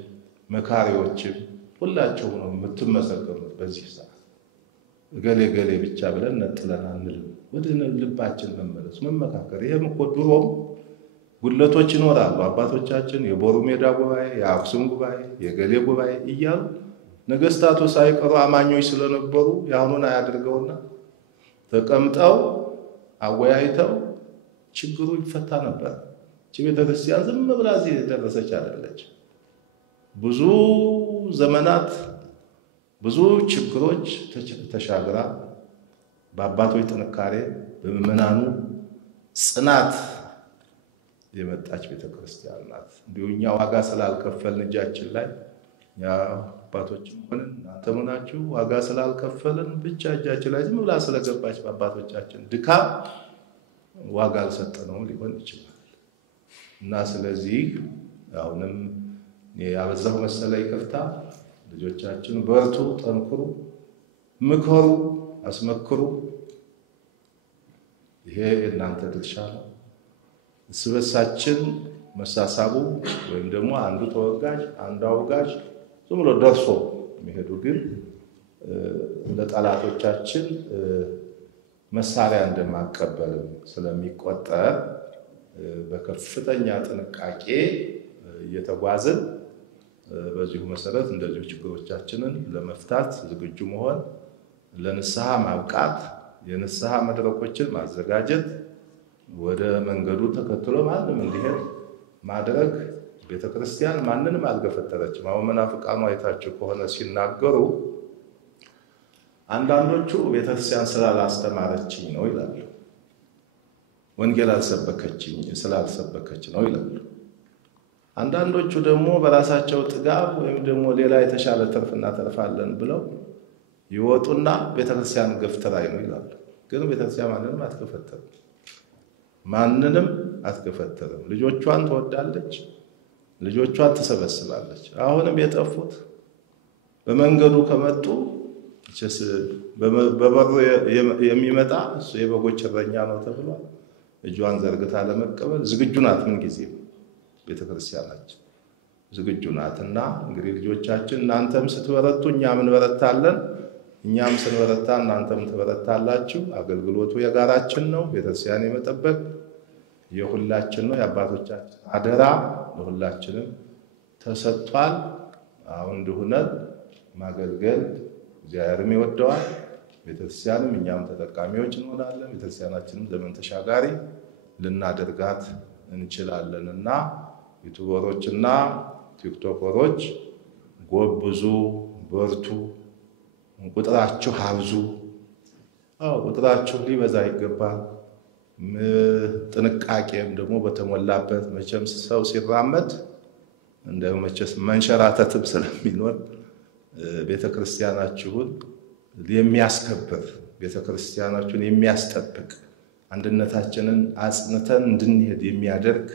መካሪዎችም ሁላችሁ ነው የምትመሰገኑት። በዚህ ሰዓት ገሌ ብቻ ብለን ነጥለን አንልም። ወደ ልባችን መመለስ መመካከር። ይሄም እኮ ድሮም ጉድለቶች ይኖራሉ። አባቶቻችን የቦሩ ሜዳ ጉባኤ፣ የአክሱም ጉባኤ፣ የገሌ ጉባኤ እያሉ ነገስታቱ ሳይቀሩ አማኞች ስለነበሩ ያሁኑን አያድርገውና ተቀምጠው አወያይተው ችግሩ ይፈታ ነበር። ቤተክርስቲያን ዝም ብላ እዚህ ደረሰች አይደለች። ብዙ ዘመናት ብዙ ችግሮች ተሻግራ በአባቶች ጥንካሬ በመናኑ ጽናት የመጣች ቤተክርስቲያን ናት። እንዲሁኛ ዋጋ ስላልከፈልን እጃችን ላይ ያ አባቶችም ሆነን እናንተምናችሁ ዋጋ ስላልከፈልን ብቻ እጃችን ላይ ዝም ብላ ስለገባች በአባቶቻችን ድካም ዋጋ አልሰጠነውም ሊሆን ይችላል። እና ስለዚህ አሁንም ያበዛው መሰለኝ ይቅርታ ልጆቻችን በርቱ፣ ጠንክሩ፣ ምከሩ፣ አስመክሩ። ይሄ እናንተ ድርሻ ነው። ስበሳችን መሳሳቡ ወይም ደግሞ አንዱ ተወጋጅ አንዱ አውጋጅ ዝም ብሎ ደርሶ የሚሄዱ ግን ለጠላቶቻችን መሳሪያ እንደማቀበል ስለሚቆጠር በከፍተኛ ጥንቃቄ እየተጓዝን በዚሁ መሰረት እንደዚህ ችግሮቻችንን ለመፍታት ዝግጁ መሆን፣ ለንስሐ ማብቃት፣ የንስሐ መድረኮችን ማዘጋጀት፣ ወደ መንገዱ ተከትሎ ማንም እንዲሄድ ማድረግ። ቤተክርስቲያን ማንንም አልገፈተረችም። አሁን መናፍቃኑ አይታችሁ ከሆነ ሲናገሩ አንዳንዶቹ ቤተክርስቲያን ስላላስተማረችኝ ነው ይላሉ። ወንጌል አልሰበከችኝ ስላልሰበከች ነው ይላሉ። አንዳንዶቹ ደግሞ በራሳቸው ጥጋብ ወይም ደግሞ ሌላ የተሻለ ትርፍ እናተርፋለን ብለው ይወጡና ቤተክርስቲያን ገፍተራይ ነው ይላሉ። ግን ቤተክርስቲያን ማንንም አትገፈተርም። ማንንም አትገፈተርም። ልጆቿን ትወዳለች፣ ልጆቿን ትሰበስባለች። አሁንም የጠፉት በመንገዱ ከመጡ በበሩ የሚመጣ እሱ የበጎች እረኛ ነው ተብሏል። እጇን ዘርግታ ለመቀበል ዝግጁ ናት። ምን ጊዜ ቤተክርስቲያናችን ዝግጁ ናትና እንግዲህ ልጆቻችን እናንተም ስትበረቱ እኛም እንበረታለን፣ እኛም ስንበረታ እናንተም ትበረታላችሁ። አገልግሎቱ የጋራችን ነው። ቤተክርስቲያን የመጠበቅ የሁላችን ነው። የአባቶቻችን አደራ ለሁላችንም ተሰጥቷል። አሁን እንደሆነን ማገልገል እግዚአብሔርም ይወደዋል፣ ቤተክርስቲያንም እኛም ተጠቃሚዎች እንሆናለን። ቤተክርስቲያናችንም ዘመን ተሻጋሪ ልናደርጋት እንችላለንና ዩቲዩበሮችና ቲክቶከሮች ጎብዙ፣ በርቱ፣ ቁጥራችሁ አብዙ። ቁጥራችሁ ሊበዛ ይገባል። ጥንቃቄም ደግሞ በተሞላበት መቼም ሰው ሲራመድ እንደው መቼስ መንሸራተትም ስለሚኖር ቤተክርስቲያናችሁን የሚያስከብር ቤተክርስቲያናችሁን የሚያስጠብቅ አንድነታችንን አጽንተን እንድንሄድ የሚያደርግ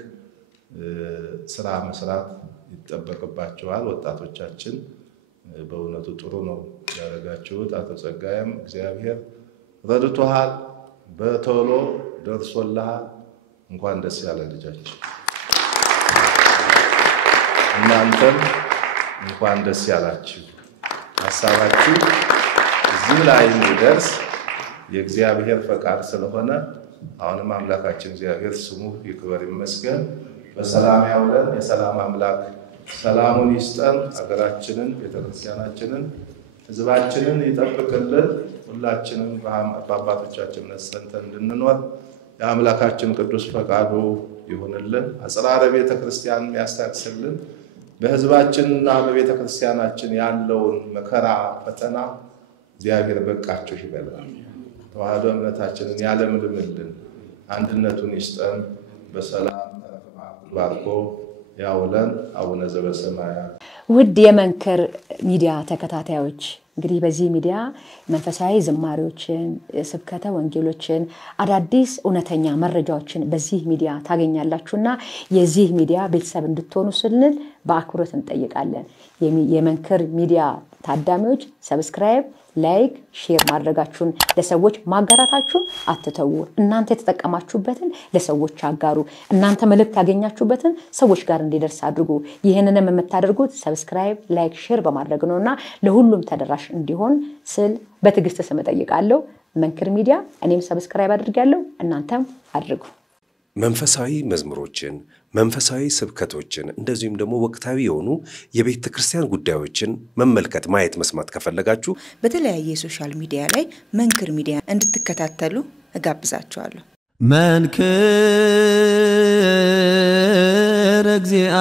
ስራ መስራት ይጠበቅባቸዋል። ወጣቶቻችን በእውነቱ ጥሩ ነው ያደረጋችሁት። አቶ ጸጋዬም እግዚአብሔር ረድቶሃል፣ በቶሎ ደርሶልሃል። እንኳን ደስ ያለ ልጃችን። እናንተም እንኳን ደስ ያላችሁ። ሐሳባችሁ እዚህ ላይ እንዲደርስ የእግዚአብሔር ፈቃድ ስለሆነ አሁንም አምላካችን እግዚአብሔር ስሙ ይክበር ይመስገን። በሰላም ያውለን። የሰላም አምላክ ሰላሙን ይስጠን። ሀገራችንን፣ ቤተክርስቲያናችንን፣ ህዝባችንን ይጠብቅልን። ሁላችንም በአባቶቻችን ጸንተን እንድንኖር የአምላካችን ቅዱስ ፈቃዱ ይሁንልን። አጽራረ ቤተክርስቲያን ያስታክስልን። በህዝባችንና በቤተክርስቲያናችን ያለውን መከራ ፈተና እግዚአብሔር በቃችሁ ይበላል። ተዋህዶ እምነታችንን ያለምልምልን፣ አንድነቱን ይስጠን። በሰላም ባርኮ ያውለን። አቡነ ዘበሰማያት። ውድ የመንክር ሚዲያ ተከታታዮች እንግዲህ በዚህ ሚዲያ መንፈሳዊ ዝማሬዎችን፣ ስብከተ ወንጌሎችን፣ አዳዲስ እውነተኛ መረጃዎችን በዚህ ሚዲያ ታገኛላችሁና የዚህ ሚዲያ ቤተሰብ እንድትሆኑ ስንል በአክብሮት እንጠይቃለን። የመንክር ሚዲያ ታዳሚዎች ሰብስክራይብ፣ ላይክ፣ ሼር ማድረጋችሁን ለሰዎች ማጋራታችሁን አትተው። እናንተ የተጠቀማችሁበትን ለሰዎች አጋሩ። እናንተ መልእክት ያገኛችሁበትን ሰዎች ጋር እንዲደርስ አድርጉ። ይሄንንም የምታደርጉት ሰብስክራይብ፣ ላይክ፣ ሼር በማድረግ ነውና ለሁሉም ተደራሽ እንዲሆን ስል በትዕግስት ስም ጠይቃለሁ። መንክር ሚዲያ እኔም ሰብስክራይብ አድርጋለሁ፣ እናንተም አድርጉ። መንፈሳዊ መዝሙሮችን መንፈሳዊ ስብከቶችን እንደዚሁም ደግሞ ወቅታዊ የሆኑ የቤተ ክርስቲያን ጉዳዮችን መመልከት ማየት መስማት ከፈለጋችሁ በተለያየ ሶሻል ሚዲያ ላይ መንክር ሚዲያ እንድትከታተሉ እጋብዛችኋለሁ መንክር እግዚአ